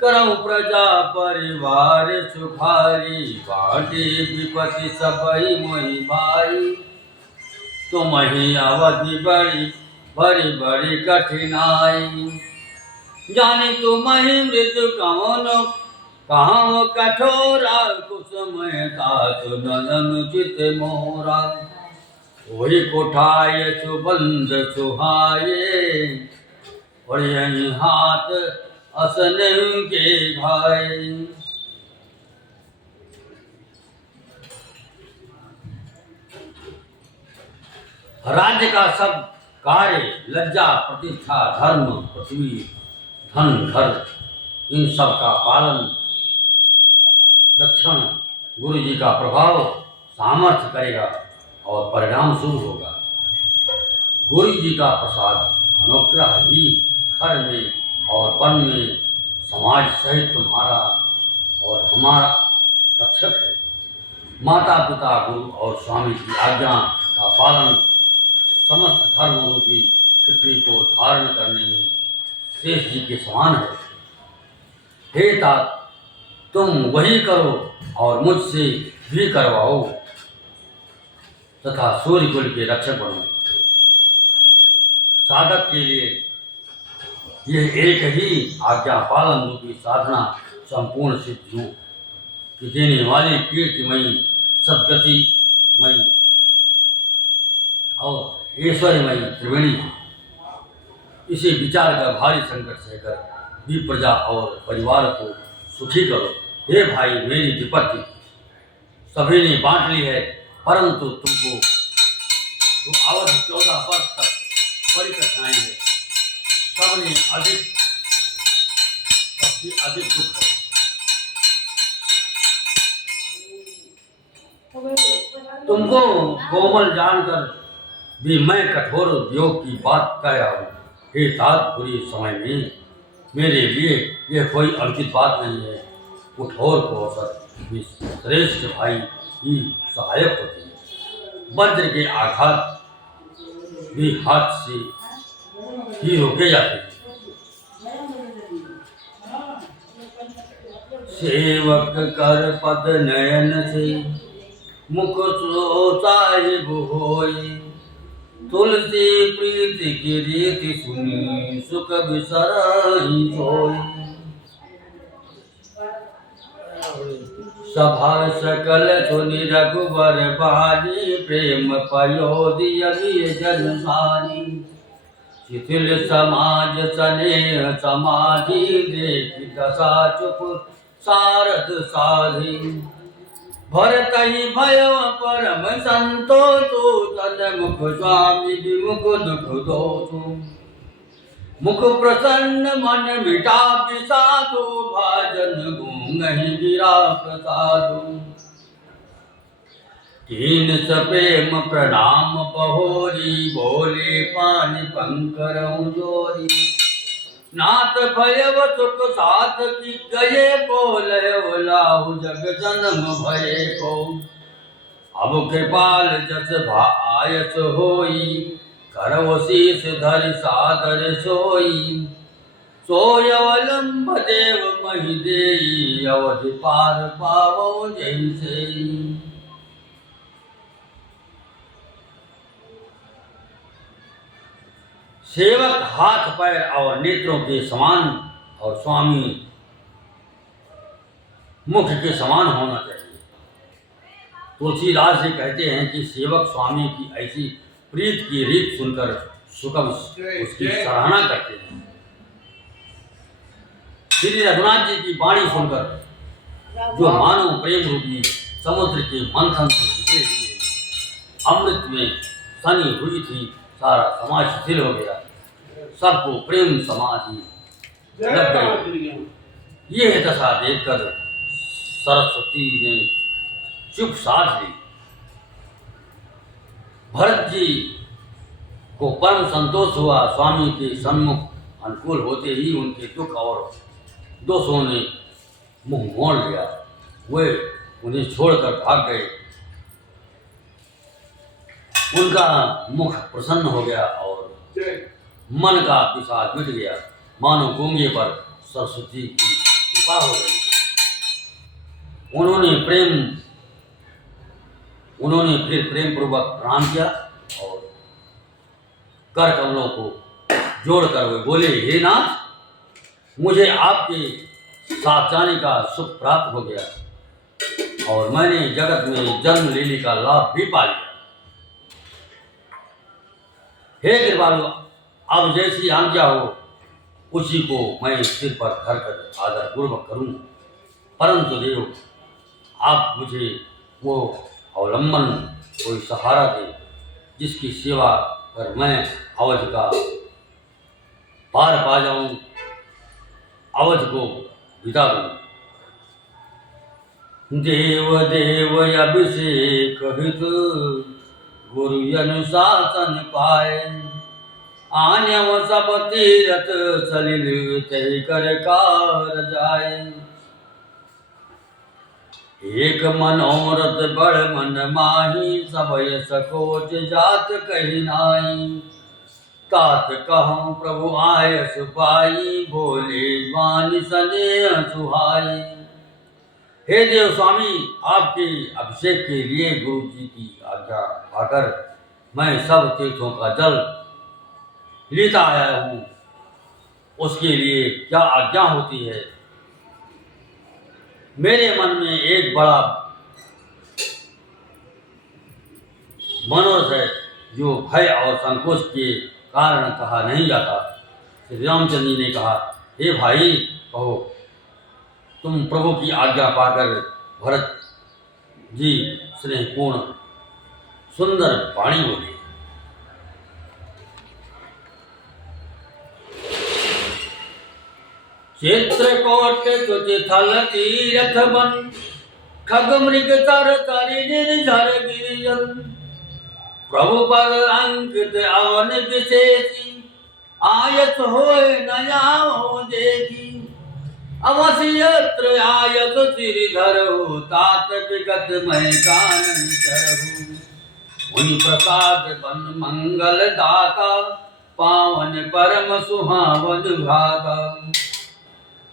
करौ प्रजा परिवार सुखारी। बाटी विपति सबई मोहि भाई तुम ही अवधि बड़ी बड़ी बड़ी कठिनाई। जाने तुम ही मृत्यु कौन कहाँ कठोरा कुसुमय तात अनुचित मोरा। वही कोठाय सुबंध सुहाये और यही हाथ असन के घाय। राज्य का सब कार्य लज्जा प्रतिष्ठा धर्म पृथ्वी धन घर इन सब का पालन रक्षण गुरु जी का प्रभाव सामर्थ्य करेगा और परिणाम शुभ होगा। गुरु जी का प्रसाद अनुग्रह ही घर में और वन में समाज सहित तुम्हारा और हमारा रक्षक है। माता पिता गुरु और स्वामी की आज्ञा का पालन समस्त धर्मों की पृथ्वी को धारण करने में शेष जी के समान है। हे तात, तुम वही करो और मुझसे भी करवाओ तथा सूर्य कुल के रक्षक बनो। साधक के लिए यह एक ही आज्ञा पालन रूपी साधना संपूर्ण सिद्धियों की देने वाली कीर्तिमयी सद्गतिमयी और ऐश्वर्यमयी त्रिवेणी है। इसे विचार कर भारी संकट सहकर भी प्रजा और परिवार को सुखी करो। हे भाई, मेरी विपत्ति सभी ने बांट ली है, परंतु तुमको तो अवधि 14 वर्ष तक बड़ी कठिनाई है। सबने अधिक दुख है। तुमको कोमल जानकर भी मैं कठोर योग की बात कह रहा हूँ। हे तात, बुरी समय में मेरे लिए यह कोई अनुचित बात नहीं है। कठोर को अवसर भी श्रेष्ठ भाई ही सहायक होते हैं। वज्र के आघात भी हाथ से ही रोके जाते हैं। सेवक कर पद नयन से मुख सो साहिब होई। तुलसी प्रीति की रीति सुनी सुख बिसराई सोई। सभा सकल सुनि रघुवर बाजी प्रेम पयोधि जन सारी। शिथिल समाज स्नेह समाधि देखि दशा चुप सारद साधी। भरत ही भयो परम संतोषु तन मुख स्वामी विमुख दुख दोषु। मुख प्रसन्न मन मिटा विषादु भाजन गूंगहि गिरा प्रसादु। कीन सप्रेम प्रणाम बहोरी बोले पानि पंकरऊ जोरी। नाथ भयव सुख साथ की गये को लयो लाहु जग जन्म भये को। अब कृपाल जस आयस होई करव शीस धरि सादर सोई। सोय अवलंब देव महि देई अवधि पार पावो जैसे। सेवक हाथ पैर और नेत्रों के समान और स्वामी मुख के समान होना चाहिए। तुलसीदास जी कहते हैं कि सेवक स्वामी की ऐसी प्रीत की रीत सुनकर सुकम उसकी सराहना करते हैं। श्री रघुनाथ जी की वाणी सुनकर जो मानव प्रेम रूपी समुद्र के मंथन से निकले हुए अमृत में सनी हुई थी, सारा समाज शिथिल हो गया, सबको प्रेम समाधि लग गई। यह दशा देखकर सरस्वती ने चुप साध ली। भरत जी को परम संतोष हुआ। स्वामी के सन्मुख अनुकूल होते ही उनके दुख और दोषों ने मुंह मोड़ लिया। वे उन्हें छोड़कर भाग गए। उनका मुख प्रसन्न हो गया और मन का विषाद मिट गया, मानो गूंगे पर सरस्वती की कृपा हो गई। उन्होंने फिर प्रेम पूर्वक प्रणाम किया और कर कमलों को जोड़कर वे बोले, हे नाथ, मुझे आपके साथ जाने का सुख प्राप्त हो गया और मैंने जगत में जन्म लेने का लाभ भी पा लिया। हे कृपालु, अब जैसी आज्ञा हो उसी को मैं सिर पर धर कर आदर पूर्वक करूं। परंतु देव, आप मुझे वो अवलंबन कोई सहारा दे जिसकी सेवा कर मैं अवध का पार पा जाऊं, अवध को बिता दूं। देव देव अभिषेक हित गुरु अनुशासन पाए। आन्यव सब तीरथ सलिल तय कर कार जाए। एक मनोरथ बड़ मन माही सब यश कोट जात कही नाई। तात कहूँ प्रभु आयस पाई बोले वाणी स्नेह सुहाई। हे देव स्वामी, आपके अभिषेक के लिए गुरु जी की आज्ञा पाकर मैं सब तीर्थों का जल लेता आया हूँ। उसके लिए क्या आज्ञा होती है? मेरे मन में एक बड़ा मनोरथ है जो भय और संकोच के कारण कहा नहीं जाता। श्री रामचंद्र जी ने कहा, हे भाई, कहो। तुम प्रभु की आज्ञा पाकर भरत जी स्नेहपूर्ण सुंदर वाणी बोले। चित्रकोट तुझ थल तीरथ बन खग मृग तर तरि निर्झर गिरियन। प्रभु पद अंकित अवन विशेषी आयत होए नया हो देखी। अवश्यत्र आयत श्रीधर हो तात विगत मैं कानन चरहु। मुनि प्रसाद बन मंगल दाता पावन परम सुहावन भ्राता।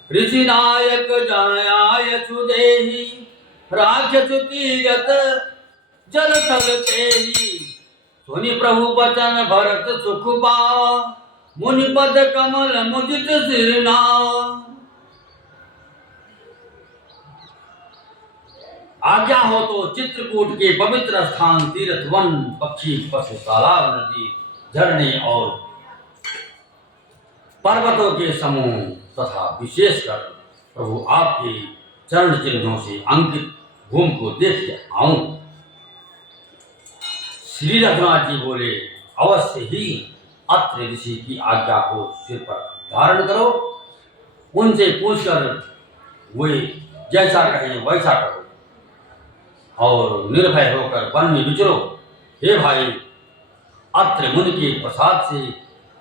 ऋषि नायक जय सुदेही राक्षस तीरथ जल थल तेही। सुनि प्रभु बचन भरत सुख पावा, मुनि पद कमल मुदित सिर नावा। आज्ञा हो तो चित्रकूट के पवित्र स्थान, तीर्थ वन, पक्षी पशु, तालाब, नदी, झरने और पर्वतों के समूह तथा विशेषकर प्रभु आपके चरण चिन्हों से अंकित भूमि को देख आऊं। श्री रघुनाथ जी बोले, अवश्य ही अत्रि ऋषि की आज्ञा को सिर पर धारण करो, उनसे पूछकर वे जैसा कहें वैसा करो और निर्भय होकर वन में विचरो। हे भाई, अत्रि मुनि के प्रसाद से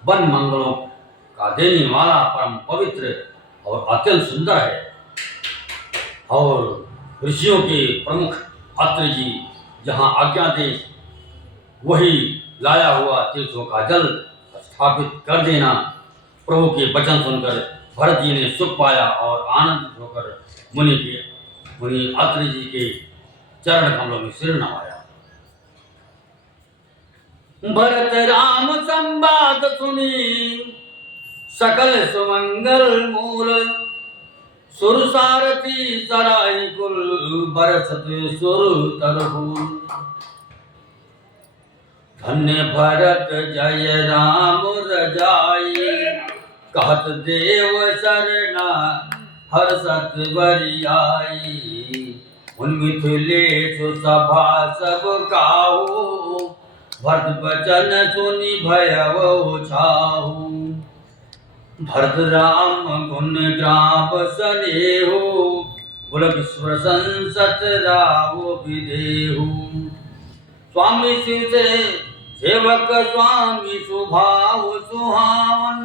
वन मंगलों का देने वाला परम पवित्र और अत्यंत सुंदर है, और ऋषियों के प्रमुख अत्रि जी जहाँ आज्ञा दे वही लाया हुआ तीर्थों का जल स्थापित कर देना। प्रभु के वचन सुनकर भरत जी ने सुख पाया और आनंदित होकर मुनि अत्रि जी के चरण कमलों में सिर नवाया। भरत राम संवाद सुनी सकल सुमंगल मूल, सुर सारथी सराय कुल बरसत सुर तरहुल। धन्य भरत जय राम रजाई, कहत देव सरना हर्षत बरियाई। उन मिथिलेश सभा सब काहू, भरत बचन सुनि भयउ छाहू। भरत राम गुण ग्राम सनेहु, पुलक प्रशंसत राव विदेहु। स्वामी शिव से सेवक स्वामी सुभाव सुहावन,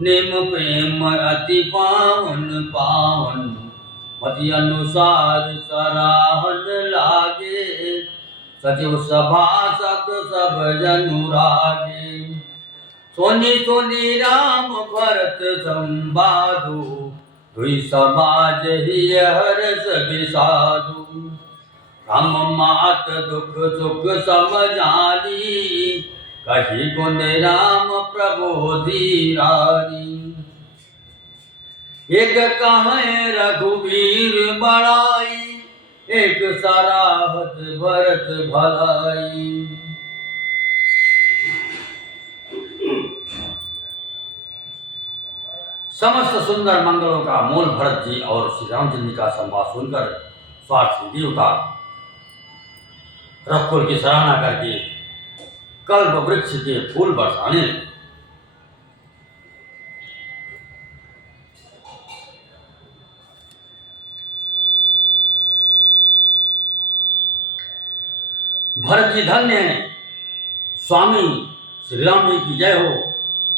नेम प्रेम अति पावन पावन। मति अनुसार सराहन लागे, सचिव सभासद सब जनुरागे। सोनी सोनी राम भरत संवादु, दुई समाज ही हर्ष विषादु। राम मात दुख सुख समझानी, कही गुण राम प्रबोधि रानी। एक कहें रघुवीर बड़ाई, एक सराहत भरत भलाई। समस्त सुंदर मंगलों का मूल भरत जी और श्री रामचंद्र जी का संवाद सुनकर स्वार्थी देवता रघुकुल की सराहना करके कल्प वृक्ष के फूल बरसाने लगे। भरत जी धन्य है, स्वामी श्री राम जी की जय हो,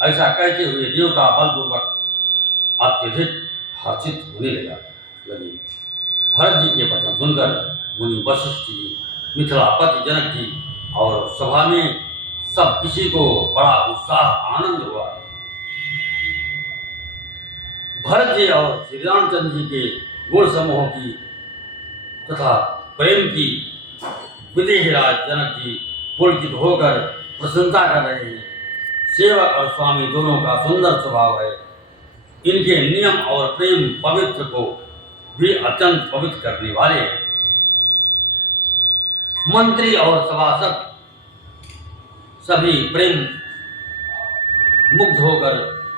ऐसा कहते हुए देवता बलपूर्वक अत्यधिक हर्षित होने लगे। भरत जी के वचन सुनकर मुनि वशिष्ठ जी, मिथिलापति जनक जी और सभा में सब किसी को बड़ा उत्साह आनंद हुआ। भरत जी और श्री रामचंद्र जी के गुण समूहों की तथा प्रेम की विदेहराज जनक जी पुलकित होकर प्रशंसा कर रहे हैं। सेवक और स्वामी दोनों का सुंदर स्वभाव है। इनके नियम और प्रेम पवित्र को भी अत्यंत पवित्र करने वाले हैं। मंत्री और सभासद सभी प्रेम मुग्ध होकर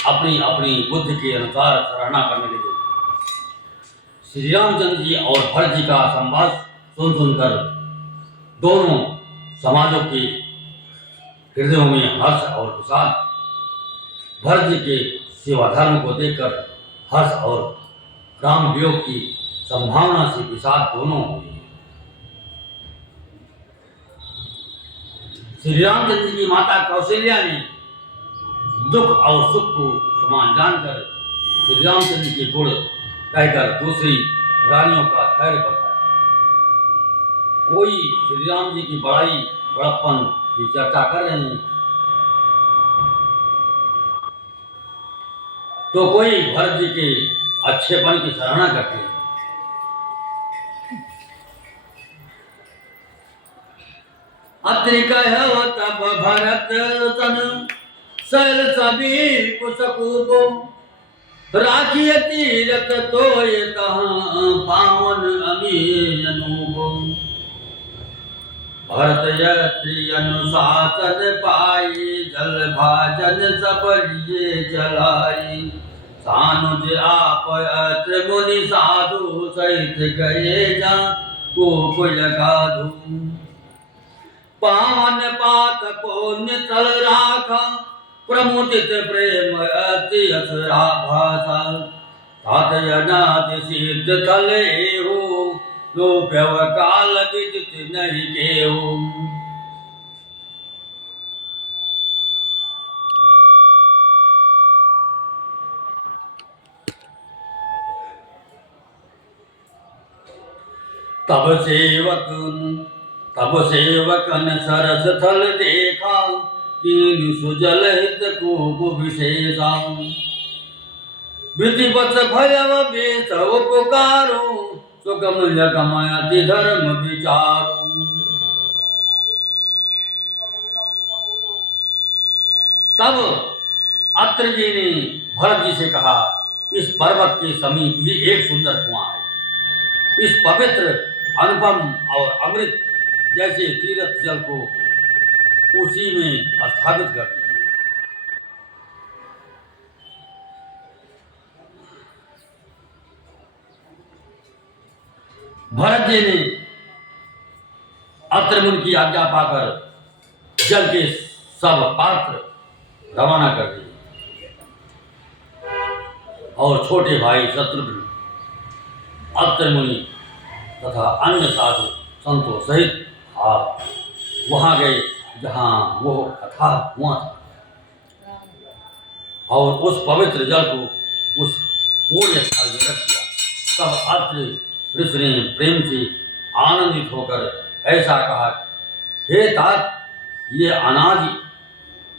अपनी अपनी बुद्धि के अनुसार सराहना करने लगे। श्री रामचंद्र जी और भरत जी का संवाद सुनकर दोनों समाजों के हृदयों में हर्ष और विषाद, भरत जी के सेवा धर्म को देखकर हर्ष और राम वियोग की संभावना से विषाद दोनों हुए। श्री रामचंद्र जी की माता कौशल्या ने दुख और सुख को समान जानकर श्री रामचंद्र के गुण कहकर दूसरी रानियों का धैर्य बढ़ाया। कोई श्री राम जी की बड़ाई बड़प्पन की चर्चा कर रहे हैं, तो कोई भरत जी के अच्छेपन की सराहना करते हैं। अत्रि कहव तब भरत तन सल सभी कुसकूबो राखिय तीरथ तोय कहाँ पावन अमी अनूबो भरत यत्रि अनुशासन पाई जल भाजन सब लिए जलाई सानुज आप अत्र मुनि साधु सहित गए जा गोकुल गाधु पावन पात पुण्य तल राखा प्रमुदित प्रेम अति असरा भाषा तात अनादि सिद्ध तले हो लोभ्यव काल विदित नहीं केहू तब सेवकन सरस थल देखा तीन सुजल हित खूब विशेषा विधिवत भयव बेस उपकारो सुगम लगम अति धर्म विचारो तब अत्रि जी ने भरत जी से कहा इस पर्वत के समीप ही एक सुंदर कुआं है। इस पवित्र अनुपम और अमृत जैसे तीर्थ जल को उसी में स्थापित कर दीजिए। भरत जी ने अत्रि मुनि की आज्ञा पाकर जल के सब पात्र रवाना कर दिए और छोटे भाई शत्रुघ्न अत्रि मुनि तथा अन्य साधु संतों सहित आप वहां गए जहां वो अथाह कुआं था और उस पवित्र जल को उस पुण्य स्थल में रख दिया। तब अत्रि ऋषि ने प्रेम से आनंदित होकर ऐसा कहा हे तात ये अनादि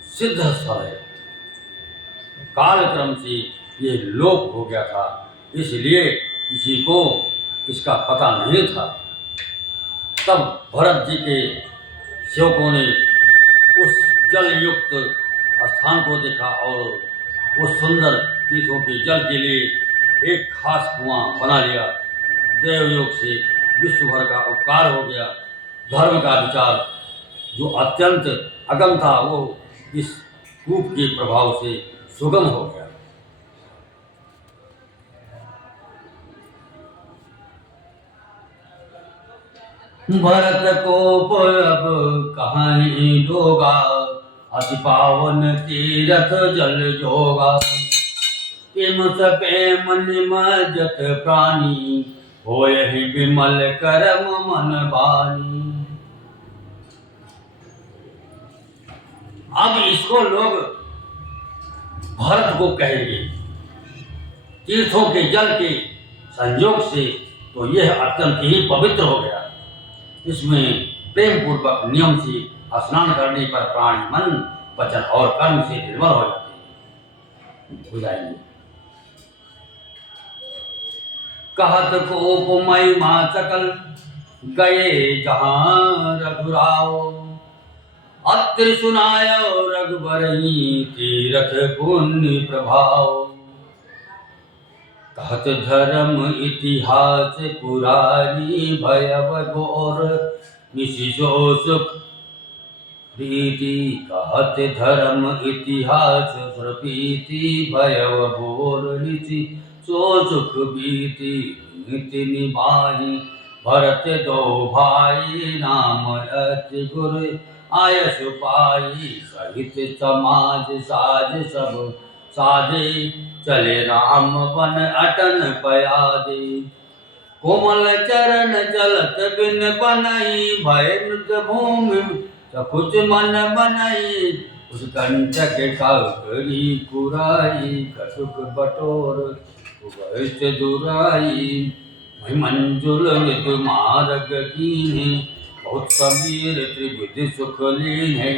सिद्ध स्थल है कालक्रम से ये लोप हो गया था इसलिए किसी को इसका पता नहीं था। तब भरत जी के सेवकों ने उस जल युक्त स्थान को देखा और उस सुंदर तीर्थों के जल के लिए एक खास कुआं बना लिया। देवयोग से विश्व भर का उपकार हो गया। धर्म का विचार जो अत्यंत अगम था वो इस कूप के प्रभाव से सुगम हो गया। भरत को अब कहानी दोगा अति पावन तीरथ जल जोगा किम सपे मन मजत प्राणी होय ही विमल करम मन बानी। अब इसको लोग भरत को कहेंगे तीर्थों के जल के संयोग से तो यह अत्यंत ही पवित्र हो गया। इसमें प्रेम पूर्वक नियम से स्नान करने पर प्राणी मन वचन और कर्म से निर्मल हो जाएंगे। कहत को महिमा सकल गए जहां रघुराव अत्रि सुनायो रघुबरही तीरथ पुण्य प्रभाव। कहत धर्म इतिहास पुरारी भयव घोर निशिशो सुख प्रीति। कहत धर्म इतिहास प्रीति भयव घोर निशि सो सुख बीति। नीति निभाई भरत दो भाई नाम अति गुर आयस पाई। सहित समाज साज सब साजे चले राम वन अटन पयादे। कोमल चरण चलत बिन बनई भय मृत भूमि सकुच मन बनई। उस कंटक काकरी कुराई कटुक बटोर उभयच दुराई। मंजुल मृदु मार्ग कीन्हे बहुत कबीर त्रिविध सुख लीन्हे।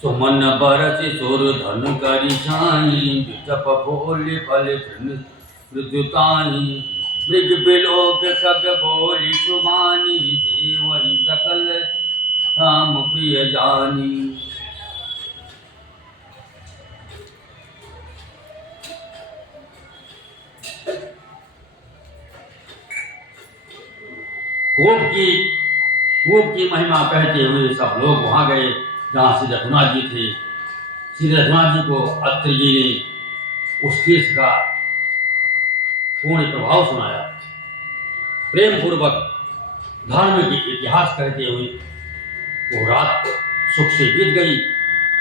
सुमन बरस सुर धन करि छाई बिटप भोल फल मृदुताई। मृग बिलोक खग बोली सुमानी, देवहि सकल राम प्रिय जानी। खूब की खूब की महिमा कहते हुए सब लोग वहां गए जहाँ श्री रघुनाथ जी थे। श्री रघुनाथ जी को अत्रि जी ने उस तीर्थ का पूर्ण प्रभाव सुनाया। प्रेम पूर्वक धार्मिक इतिहास कहते हुए वो रात सुख से बीत गई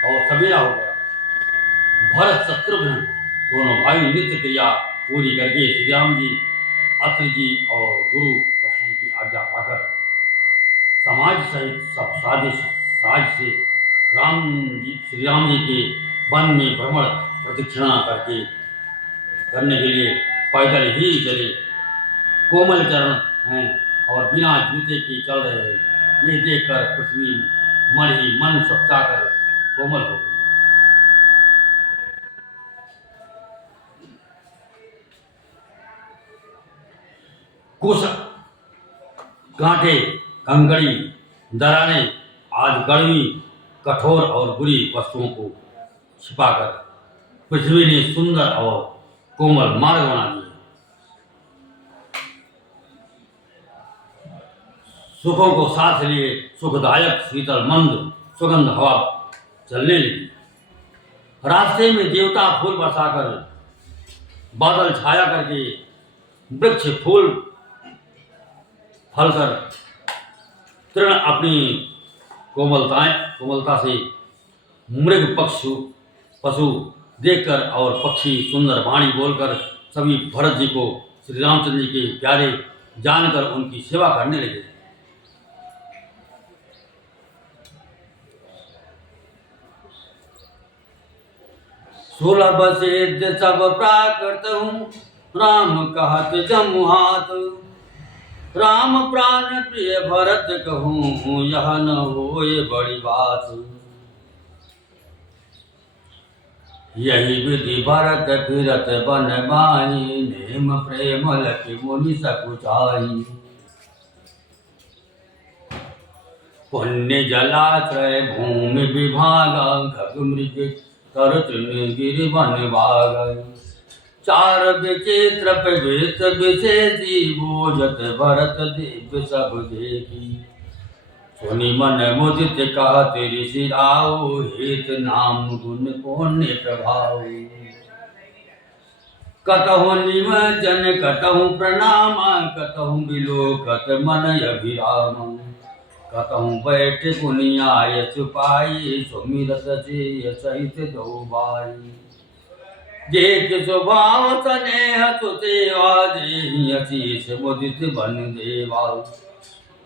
और सवेरा हो गया। भरत शत्रुघ्न दोनों भाई नित्य क्रिया पूरी करके श्री राम जी, अत्रि जी और गुरु वशिष्ठ की आज्ञा पाकर समाज सहित सब साज से श्री राम जी के वन में भ्रमण प्रदक्षिणा करने के लिए पैदल ही चले। कोमल चरण हैं और बिना जूते के चल रहे हैं। ये देखकर पृथ्वी मन ही मन सपटाकर कोमल हो गई। कुश, कांटे, कंकड़ी, दरारें आदि कड़वी, कठोर और बुरी वस्तुओं को छिपाकर पृथ्वी ने सुंदर और कोमल मार्ग बना दिए। सुखों को साथ लिए सुखदायक शीतल मंद सुगंध हवा चलने लगी। रास्ते में देवता फूल बरसाकर, बादल छाया करके, वृक्ष फूल फलकर तृण अपनी कोमलता से, मृग पशु देखकर और पक्षी सुंदर वाणी बोलकर सभी भरत जी को श्री रामचंद्र जी के प्यारे जानकर उनकी सेवा करने लगे। सुलभ सिद्ध सब प्राकृत हूँ, राम कहत जमुहात। राम प्राण प्रिय भरत कहूँ, यह न होए बड़ी बात। यही विधि भरत फिरत बन बाई, नेम प्रेम लखि मुनि सकुचाई। पुण्य जलाशय भूमि विभागा, खग मृग तर तृण गिरि वन भाग। चार विचित्र विविध विशेषी, बोझत भरत दिव्य सब देखी। सुनि मन मुदित कहत ऋषि राव, हेत नाम गुण पुण्य प्रभाव। कतहु निमजन कतहु प्रणाम, कतहु बिलोकत मन अभिराम। कतहु बैठ पुनियाय छुपाई, सुमिरत से सहित दो भाई। देख स्वभाव स्नेह सुसेवा, देहि अशीष मुदित बन देवा।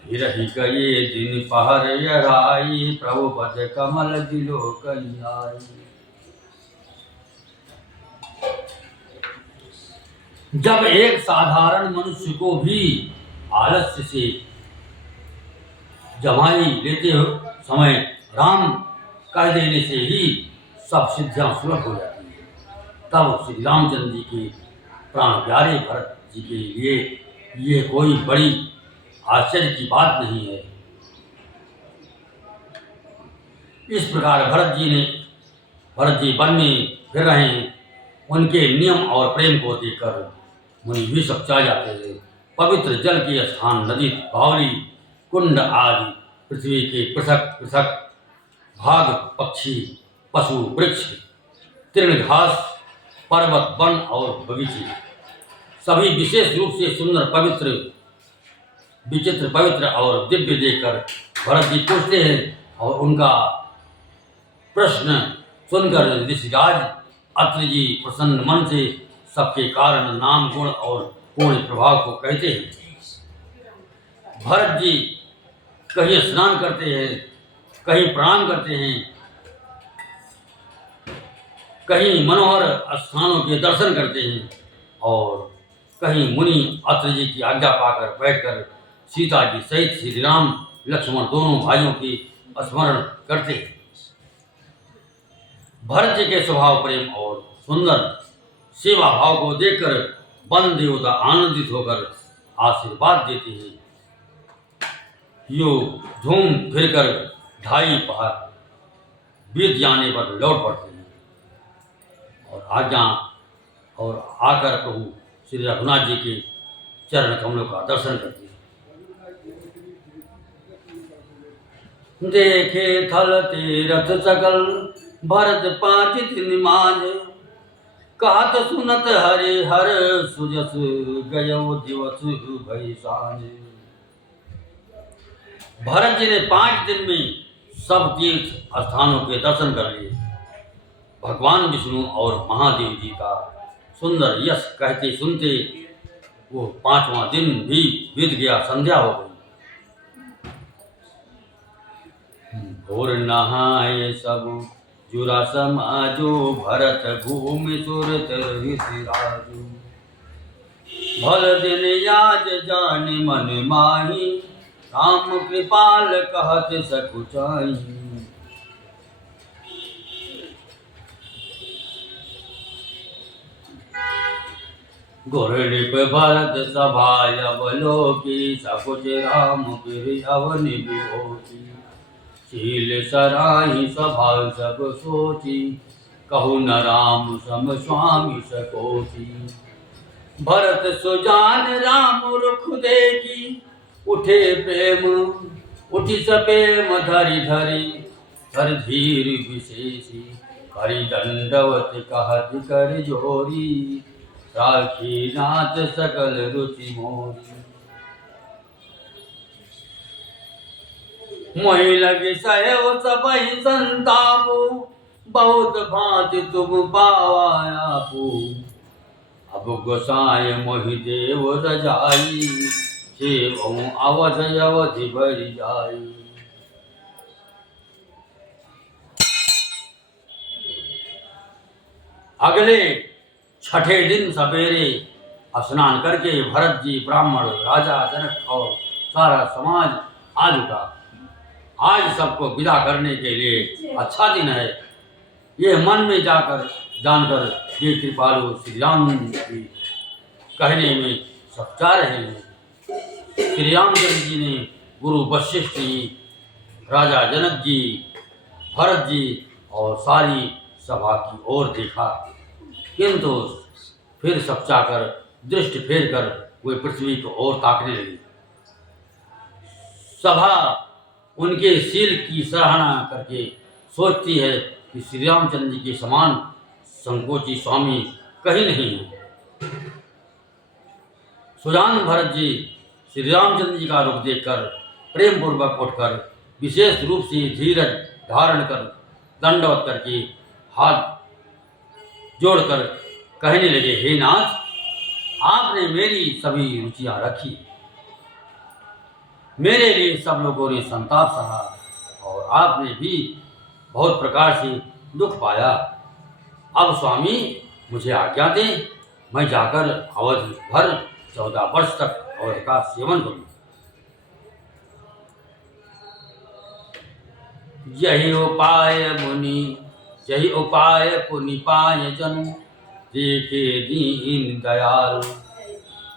फिर ही गए दिन पहर यराई, प्रभु पद कमल दिलो कन्याई। जब एक साधारण मनुष्य को भी आलस्य से जमाई लेते समय राम कह देने से ही सब सिद्धियां सुलभ हो जाती है, तब श्री रामचंद्र जी के प्राण प्यारे भरत जी के लिए ये कोई बड़ी आश्चर्य की बात नहीं है। इस प्रकार भरत जी वन में फिर रहे हैं। उनके नियम और प्रेम को देखकर मुनि भी सच्चा जाते हैं। पवित्र जल के स्थान, नदी, बावली, कुंड आदि पृथ्वी के पृथक पृथक भाग, पक्षी, पशु, वृक्ष, तृण, घास, पर्वत, वन और बगीचे सभी विशेष रूप से सुंदर, विचित्र, पवित्र और दिव्य देखकर भरत जी पूछते हैं और उनका प्रश्न सुनकर ऋषिराज अत्रि जी प्रसन्न मन से सबके कारण, नाम, गुण और पूर्ण प्रभाव को कहते हैं। भरत जी कहीं स्नान करते हैं, कहीं प्रणाम करते हैं, कहीं मनोहर स्थानों के दर्शन करते हैं और कहीं मुनि अत्रि जी की आज्ञा पाकर बैठकर सीता जी सहित श्री राम लक्ष्मण दोनों भाइयों की स्मरण करते हैं। भरत जी के स्वभाव, प्रेम और सुंदर सेवा भाव को देखकर वन देवता आनंदित होकर आशीर्वाद देते हैं। यो झूम फिरकर 2.5 पहर बीत जाने पर लौट पड़ते हैं और आकर प्रभु श्री रघुनाथ जी के चरण कमलों का दर्शन करते हैं। देखे थल तीरथ सकल भरत 5 दिन मांझ, कहत सुनत हरे हर सुजस गयो दिवस भई साँझ। भरत जी ने 5 दिन में सब तीर्थ स्थानों के दर्शन कर लिए। भगवान विष्णु और महादेव जी का सुंदर यश कहते सुनते वो 5वां दिन भी बीत गया, संध्या हो गई। भोर नहाए सब जुरा समाजो, भरत भूमि सुरत राजू। भल दिन याज जान मन माही, राम कृपाल कहत सकुचाई। गुर नृप भरत सभा अवलोकी, सकुच राम गिरि अवनि बिहोकी। शील सराही सभा सब सोची, कहु न राम सम स्वामी सकोची। भरत सुजान राम रुख देखी, उठे प्रेम उठि सप्रेम धरि धरि। कर धीर विशेषी, करि दंडवत कहत कर जोरी। राखी नाथ सकल रुचि मोरी। मोहि लगे सहव सबहि संतापु, बहुत भांति तुम पावायापु। अब गोसाय मोहि देव रजाई, सेवहु अवध अवधि भरि जाई। अगले 6ठे दिन सवेरे स्नान करके भरत जी, ब्राह्मण, राजा जनक और सारा समाज आज उठा। आज सबको विदा करने के लिए अच्छा दिन है, ये मन में जानकर ये कृपालु श्री राम जी कहने में सब जा रहे हैं। श्री रामचंद्र जी ने गुरु वशिष्ठ जी, राजा जनक जी, भरत जी और सारी सभा की ओर देखा, किंतु फिर सब चाकर दृष्टि फेर कर वे पृथ्वी को ओर ताकने लगे। सभा उनके शील की सराहना करके सोचती है कि श्री रामचंद्र जी के समान संकोची स्वामी कहीं नहीं है। सुजान भरत जी श्री रामचंद्र जी का रूप देखकर प्रेम पूर्वक उठकर विशेष रूप से धीरज धारण कर दंडवत करके हाथ जोड़कर कहने लगे, हे नाथ, आपने मेरी सभी रुचियां रखी, मेरे लिए सब लोगों ने संताप सहा और आपने भी बहुत प्रकार से दुख पाया। अब स्वामी मुझे आज्ञा दें, मैं जाकर अवधि भर 14 वर्ष तक अवध का सेवन करूं। यही उपाय पुनि पाय जनु, देखे दीन दयाल।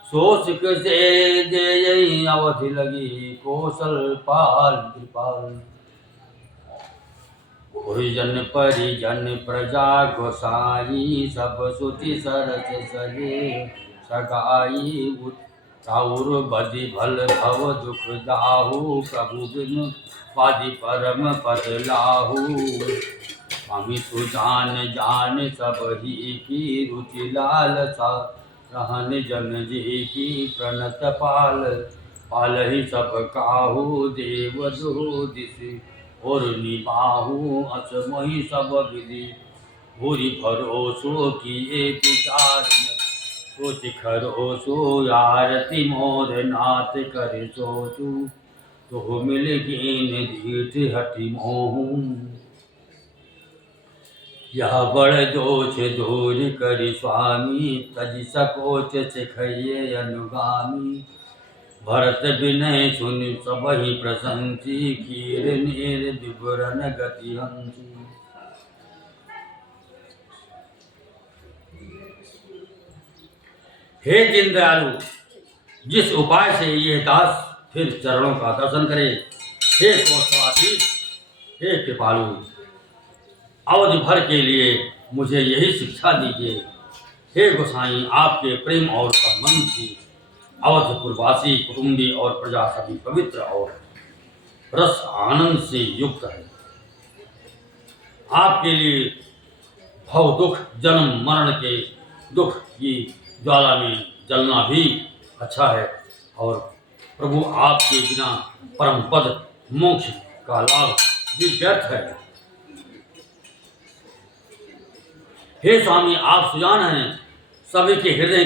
सोच से दे अवधि लगी, कौशल पाल कृपाल। परिजन परिजन प्रजा गोसाई, सब सुति सरस सजे सगाई। ताउर बदि भल भव दुख दाहु, प्रभु बिनु पादि परम पद लाहु। स्वामी सुजान जान सब ही की रुचि लालसा, रहन जन जी की प्रणत पाल। पाल ही सब काहू देव दो दिशि, और निबाहु अस मोहि सब विधि। भूरि भरोसो किए विचार, सोच खरोसो आरती मोर नाथ कर सोचू। तो मिल कीन धीठ हटि मोहू, यह बड़ दोष दूर करि स्वामी। तज सकोच सिखइये अनुगामी, भरत विनय सुन सबहि प्रशंसी। खीर नीर विवरण गति हंसी। हे दीनदयालु, जिस उपाय से ये दास फिर चरणों का दर्शन करे, हे कौशलाधीश, हे कृपालु, अवधि भर के लिए मुझे यही शिक्षा दीजिए। हे गोसाई, आपके प्रेम और संबंध से अवधपुरवासी, कुटुंबी और प्रजा सभी पवित्र और रस आनंद से युक्त है। आपके लिए भव दुख, जन्म मरण के दुख की ज्वाला में जलना भी अच्छा है, और प्रभु आपके बिना परम पद मोक्ष का लाभ भी व्यर्थ है। हे स्वामी, आप सुजान हैं, सभी के हृदय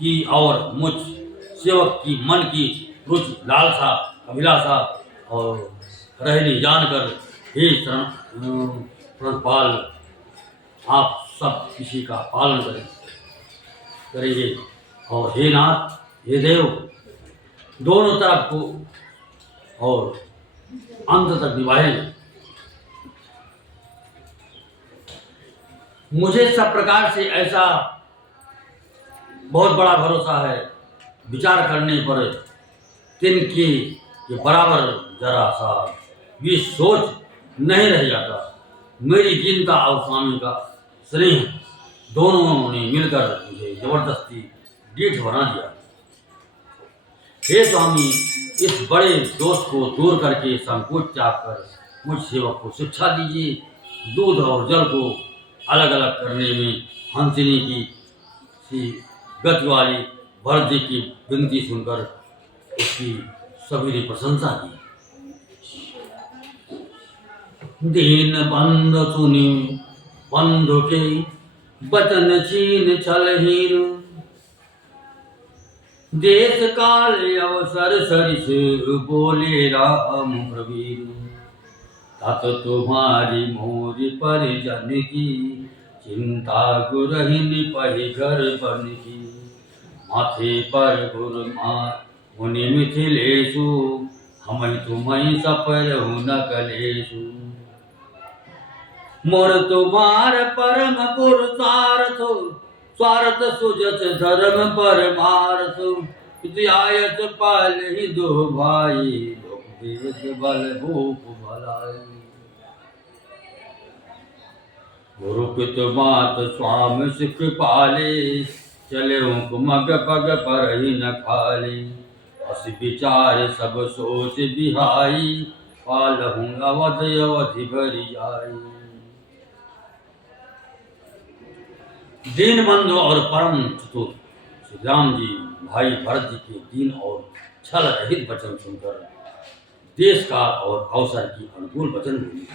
की और मुझ सेवक की मन की रुचि, लालसा, अभिलाषा और रहनी जानकर हे प्रणपाल, आप सब किसी का पालन करेंगे। और हे नाथ, हे देव, दोनों तरफ को और अंत तक निभाएंगे। मुझे सब प्रकार से ऐसा बहुत बड़ा भरोसा है, विचार करने पर तिनके के बराबर जरा सा भी सोच नहीं रह जाता। मेरी चिंता और स्वामी का स्नेह दोनों ने मिलकर मुझे जबरदस्ती डीठ बना दिया। हे स्वामी, इस बड़े दोष को दूर करके संकोच त्याग कर मुझ सेवक को शिक्षा दीजिए। दूध और जल को अलग अलग करने में हंसिनी की सी गति वाली भरत जी की विनती सुनकर उसकी सभी ने प्रशंसा की। दीन बंधु सुनी बंधु के बचन छीन छलहीन, देश काल अवसर सरिस बोले राम प्रवीण। तत तुम्हारी मोरी परिजन की, चिंता गुरहिनी पहि घर बन की। माथे पर गुर मुनि मिथिलेशु, हम तुम्हें सफर न कलेशु। मोर तुम्हार परम पुरुषार्थ, स्वार्थ सुजस धर्म परमार्थ। आयत पाल ही दो भाई, वेद बल भूप भलाई। गुरु पित मात स्वामी सिख पाले, चले मग पग पर ही न खाले। अस विचार सब सोच बिहाई, पालहूँ अवध अवधि भरी आई। दीन बंधु और परम चतुर श्री राम जी भाई भरत जी के दीन और छल रहित वचन सुनकर देश काल और अवसर की अनुकूल वचन बोली।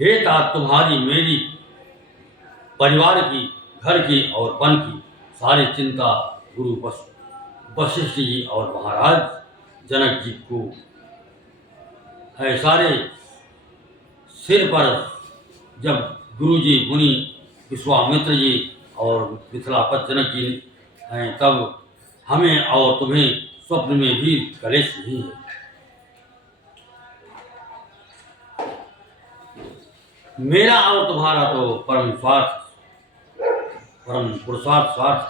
हे तात, तुम्हारी मेरी परिवार की, घर की और वन की सारी चिंता गुरु वशिष्ठ जी और महाराज जनक जी को है। सारे सिर पर जब गुरु जी, मुनि विश्वामित्र जी और मिथिलापति जनक जी हैं, तब हमें और तुम्हें स्वप्न में भी कलेश नहीं है। मेरा और तुम्हारा तो परम पुरुषार्थ, स्वार्थ,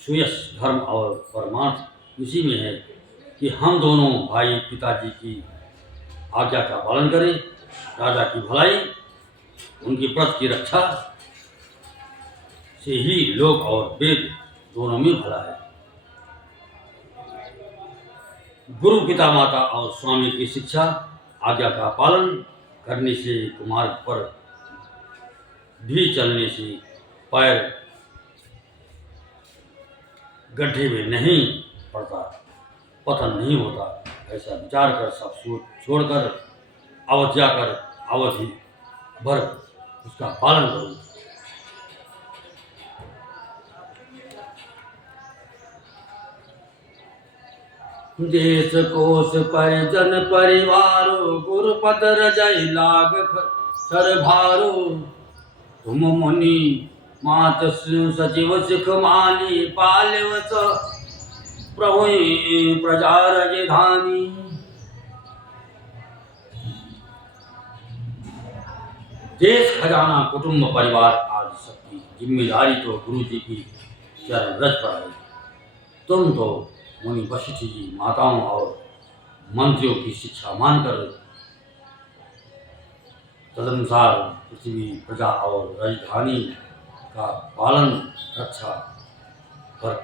सुयश, धर्म और परमार्थ इसी में है कि हम दोनों भाई पिताजी की आज्ञा का पालन करें। राजा की भलाई, उनकी प्रत की रक्षा से ही लोक और वेद दोनों में भला है। गुरु, पिता, माता और स्वामी की शिक्षा, आज्ञा का पालन करने से, कुमार्ग पर भी चलने से पैर गड्ढे में नहीं पड़ता, पतन नहीं होता। ऐसा विचार कर सब सोच छोड़कर अवध जाकर अवधि भर उसका पालन करूं। देश कोश परिजन परिवारो, गुरुपद रजय लाग सर भारो। तुम मुनि मात सचिव सिख मानी, पालवस प्रभु प्रजा राजधानी। देश खजाना कुटुंब परिवार आदि सबकी जिम्मेदारी तो गुरु जी की चरण रज पर है। तुम तो मुनि वशिष्ठ जी माताओं और मंत्रियों की शिक्षा मानकर तदनुसार पृथ्वी प्रजा और राजधानी का पालन रक्षा कर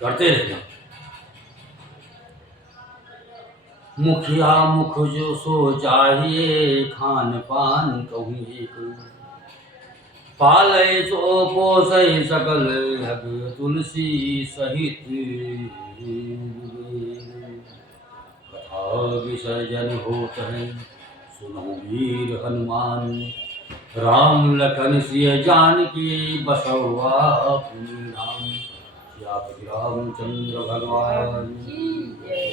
करते रहना। मुखिया मुख जो सो चाहिए, खान पान कहूँ एक, पालय सो पोसय सकल हग तुलसी सहित, कथा विसर्जन होत है सुनो वीर हनुमान, राम लखन सिय जानकी बसवा पुनि राम, सियापति रामचंद्र भगवान की जय।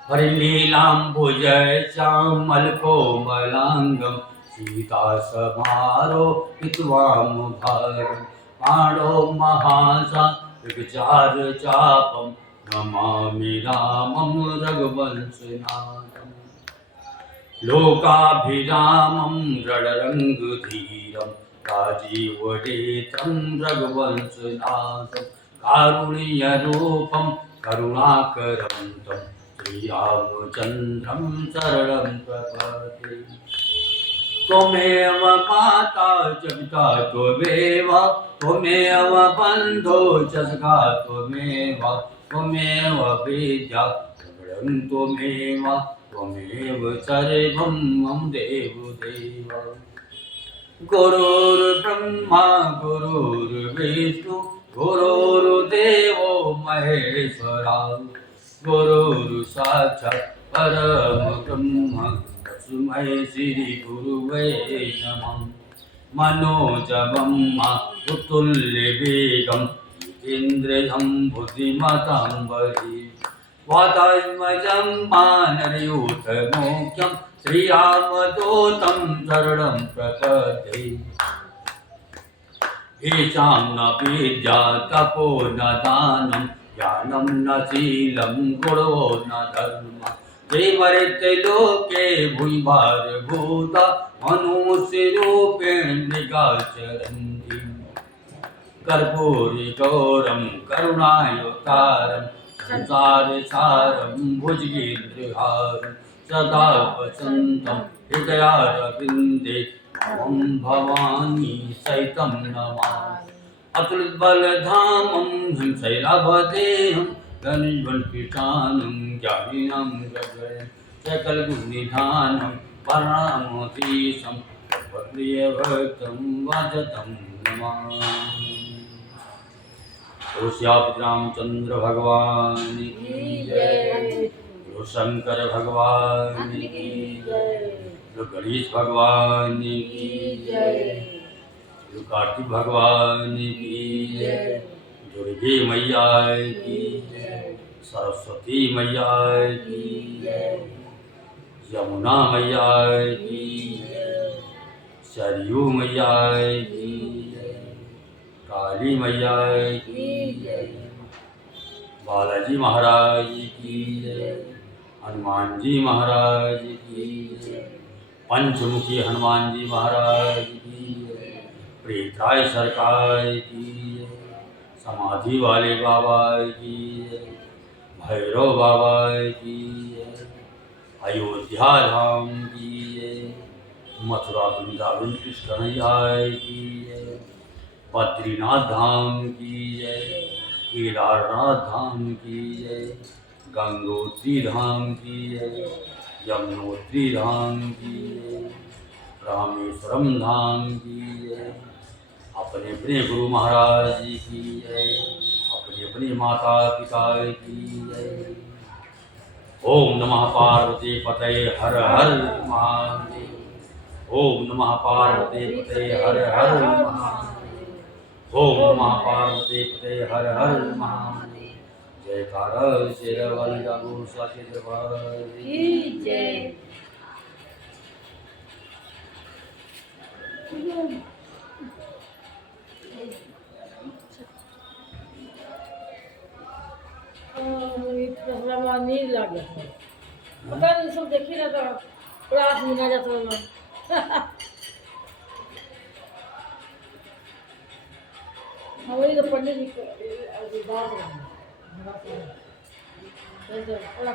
हरिनीलाम्बुजय श्यामल कोमलांगम, सीता समारो हितवाम भार, पाणो महासा विचार चापम, नमामि रामं रघुवंशनाथम्, लोकाभिरामं रणरङ्गधीरं, राजीवनेत्रं रघुवंशनाथं, कारुण्यरूपं करुणाकरं तं श्रीरामचन्द्रं शरणं प्रपद्ये। त्वमेव माता च पिता त्वमेव, त्वमेव बन्धो च सखा त्वमेव, त्वमेव विद्या द्रविणं त्वमेव, त्वमेव सर्वं मम देवदेव। गुरुर्ब्रह्मा गुरुर्विष्णु गुरुर्देवो महेश्वरा, गुरुर्साक्षात् परमब्रह्म तस्मै श्री गुरुवे नमः। मनोजवं मातुल्यवेगं जितेन्द्रियं बुद्धिमतां वरिष्ठं, वातात्मजं मानरयूथमुख्यं श्रीरामदूतं शरणं प्रपद्ये। येषां न विद्या तपो न दानं, ज्ञानं न शीलं गुणो न धर्मः, ते मर्त्य लोके भूरिभारभूता मनुष्यरूपेण मृगाचरन्ति। कर्पूरी गौरं करुणावतारं संसारसारं भुजगेन्द्रहारं, सदा वसन्तं हृदयारविन्दे त्वं भवानी सहितं नमामि। अतुलबलधामं शैलवदेहं धनुष्वन्कृशानं ज्ञानिनं गगनं, सकलगुणनिधानं परमतीशं प्रियभक्तं भजतं नमामि। ओ श्यापति रामचंद्र भगवान की जय, ओ शंकर भगवान की जय, ओ गणेश भगवान की जय, ओ कार्तिक भगवान की जय, दुर्गे मैया की जय, सरस्वती मैया की जय, यमुना मैया की जय, सरयू मैया की जय, काली मैया की जय, बालाजी महाराज की जय, हनुमान जी महाराज की जय, पंचमुखी हनुमान जी महाराज की जय, प्रेतराय सरकार की जय, समाधि वाले बाबा की जय, भैरव बाबा की जय, अयोध्या धाम की जय, मथुरा वृंदावन कृष्ण कन्हैया की जय, बद्रीनाथ धाम की जय, केदारनाथ धाम की जय, गंगोत्री धाम की जय, यमुनोत्री धाम की जय, रामेश्वरम धाम की जय। अपने अपने गुरु महाराज जी की जय, अपने अपने माता पिता की जय। ओम नमः पार्वती पतये हर हर महादेव। ओम नमः पार्वती पतये हर हर महादेव। ओम नमः पार्वती पतये हर हर महादेव। जयकारा शेरवाली जागो साके दरबार की जय। नींद लग गया पता नहीं सब देखी ना तो क्लास में ना जाता हाँ वही तो पंडित जी को बात है बड़ा सारा।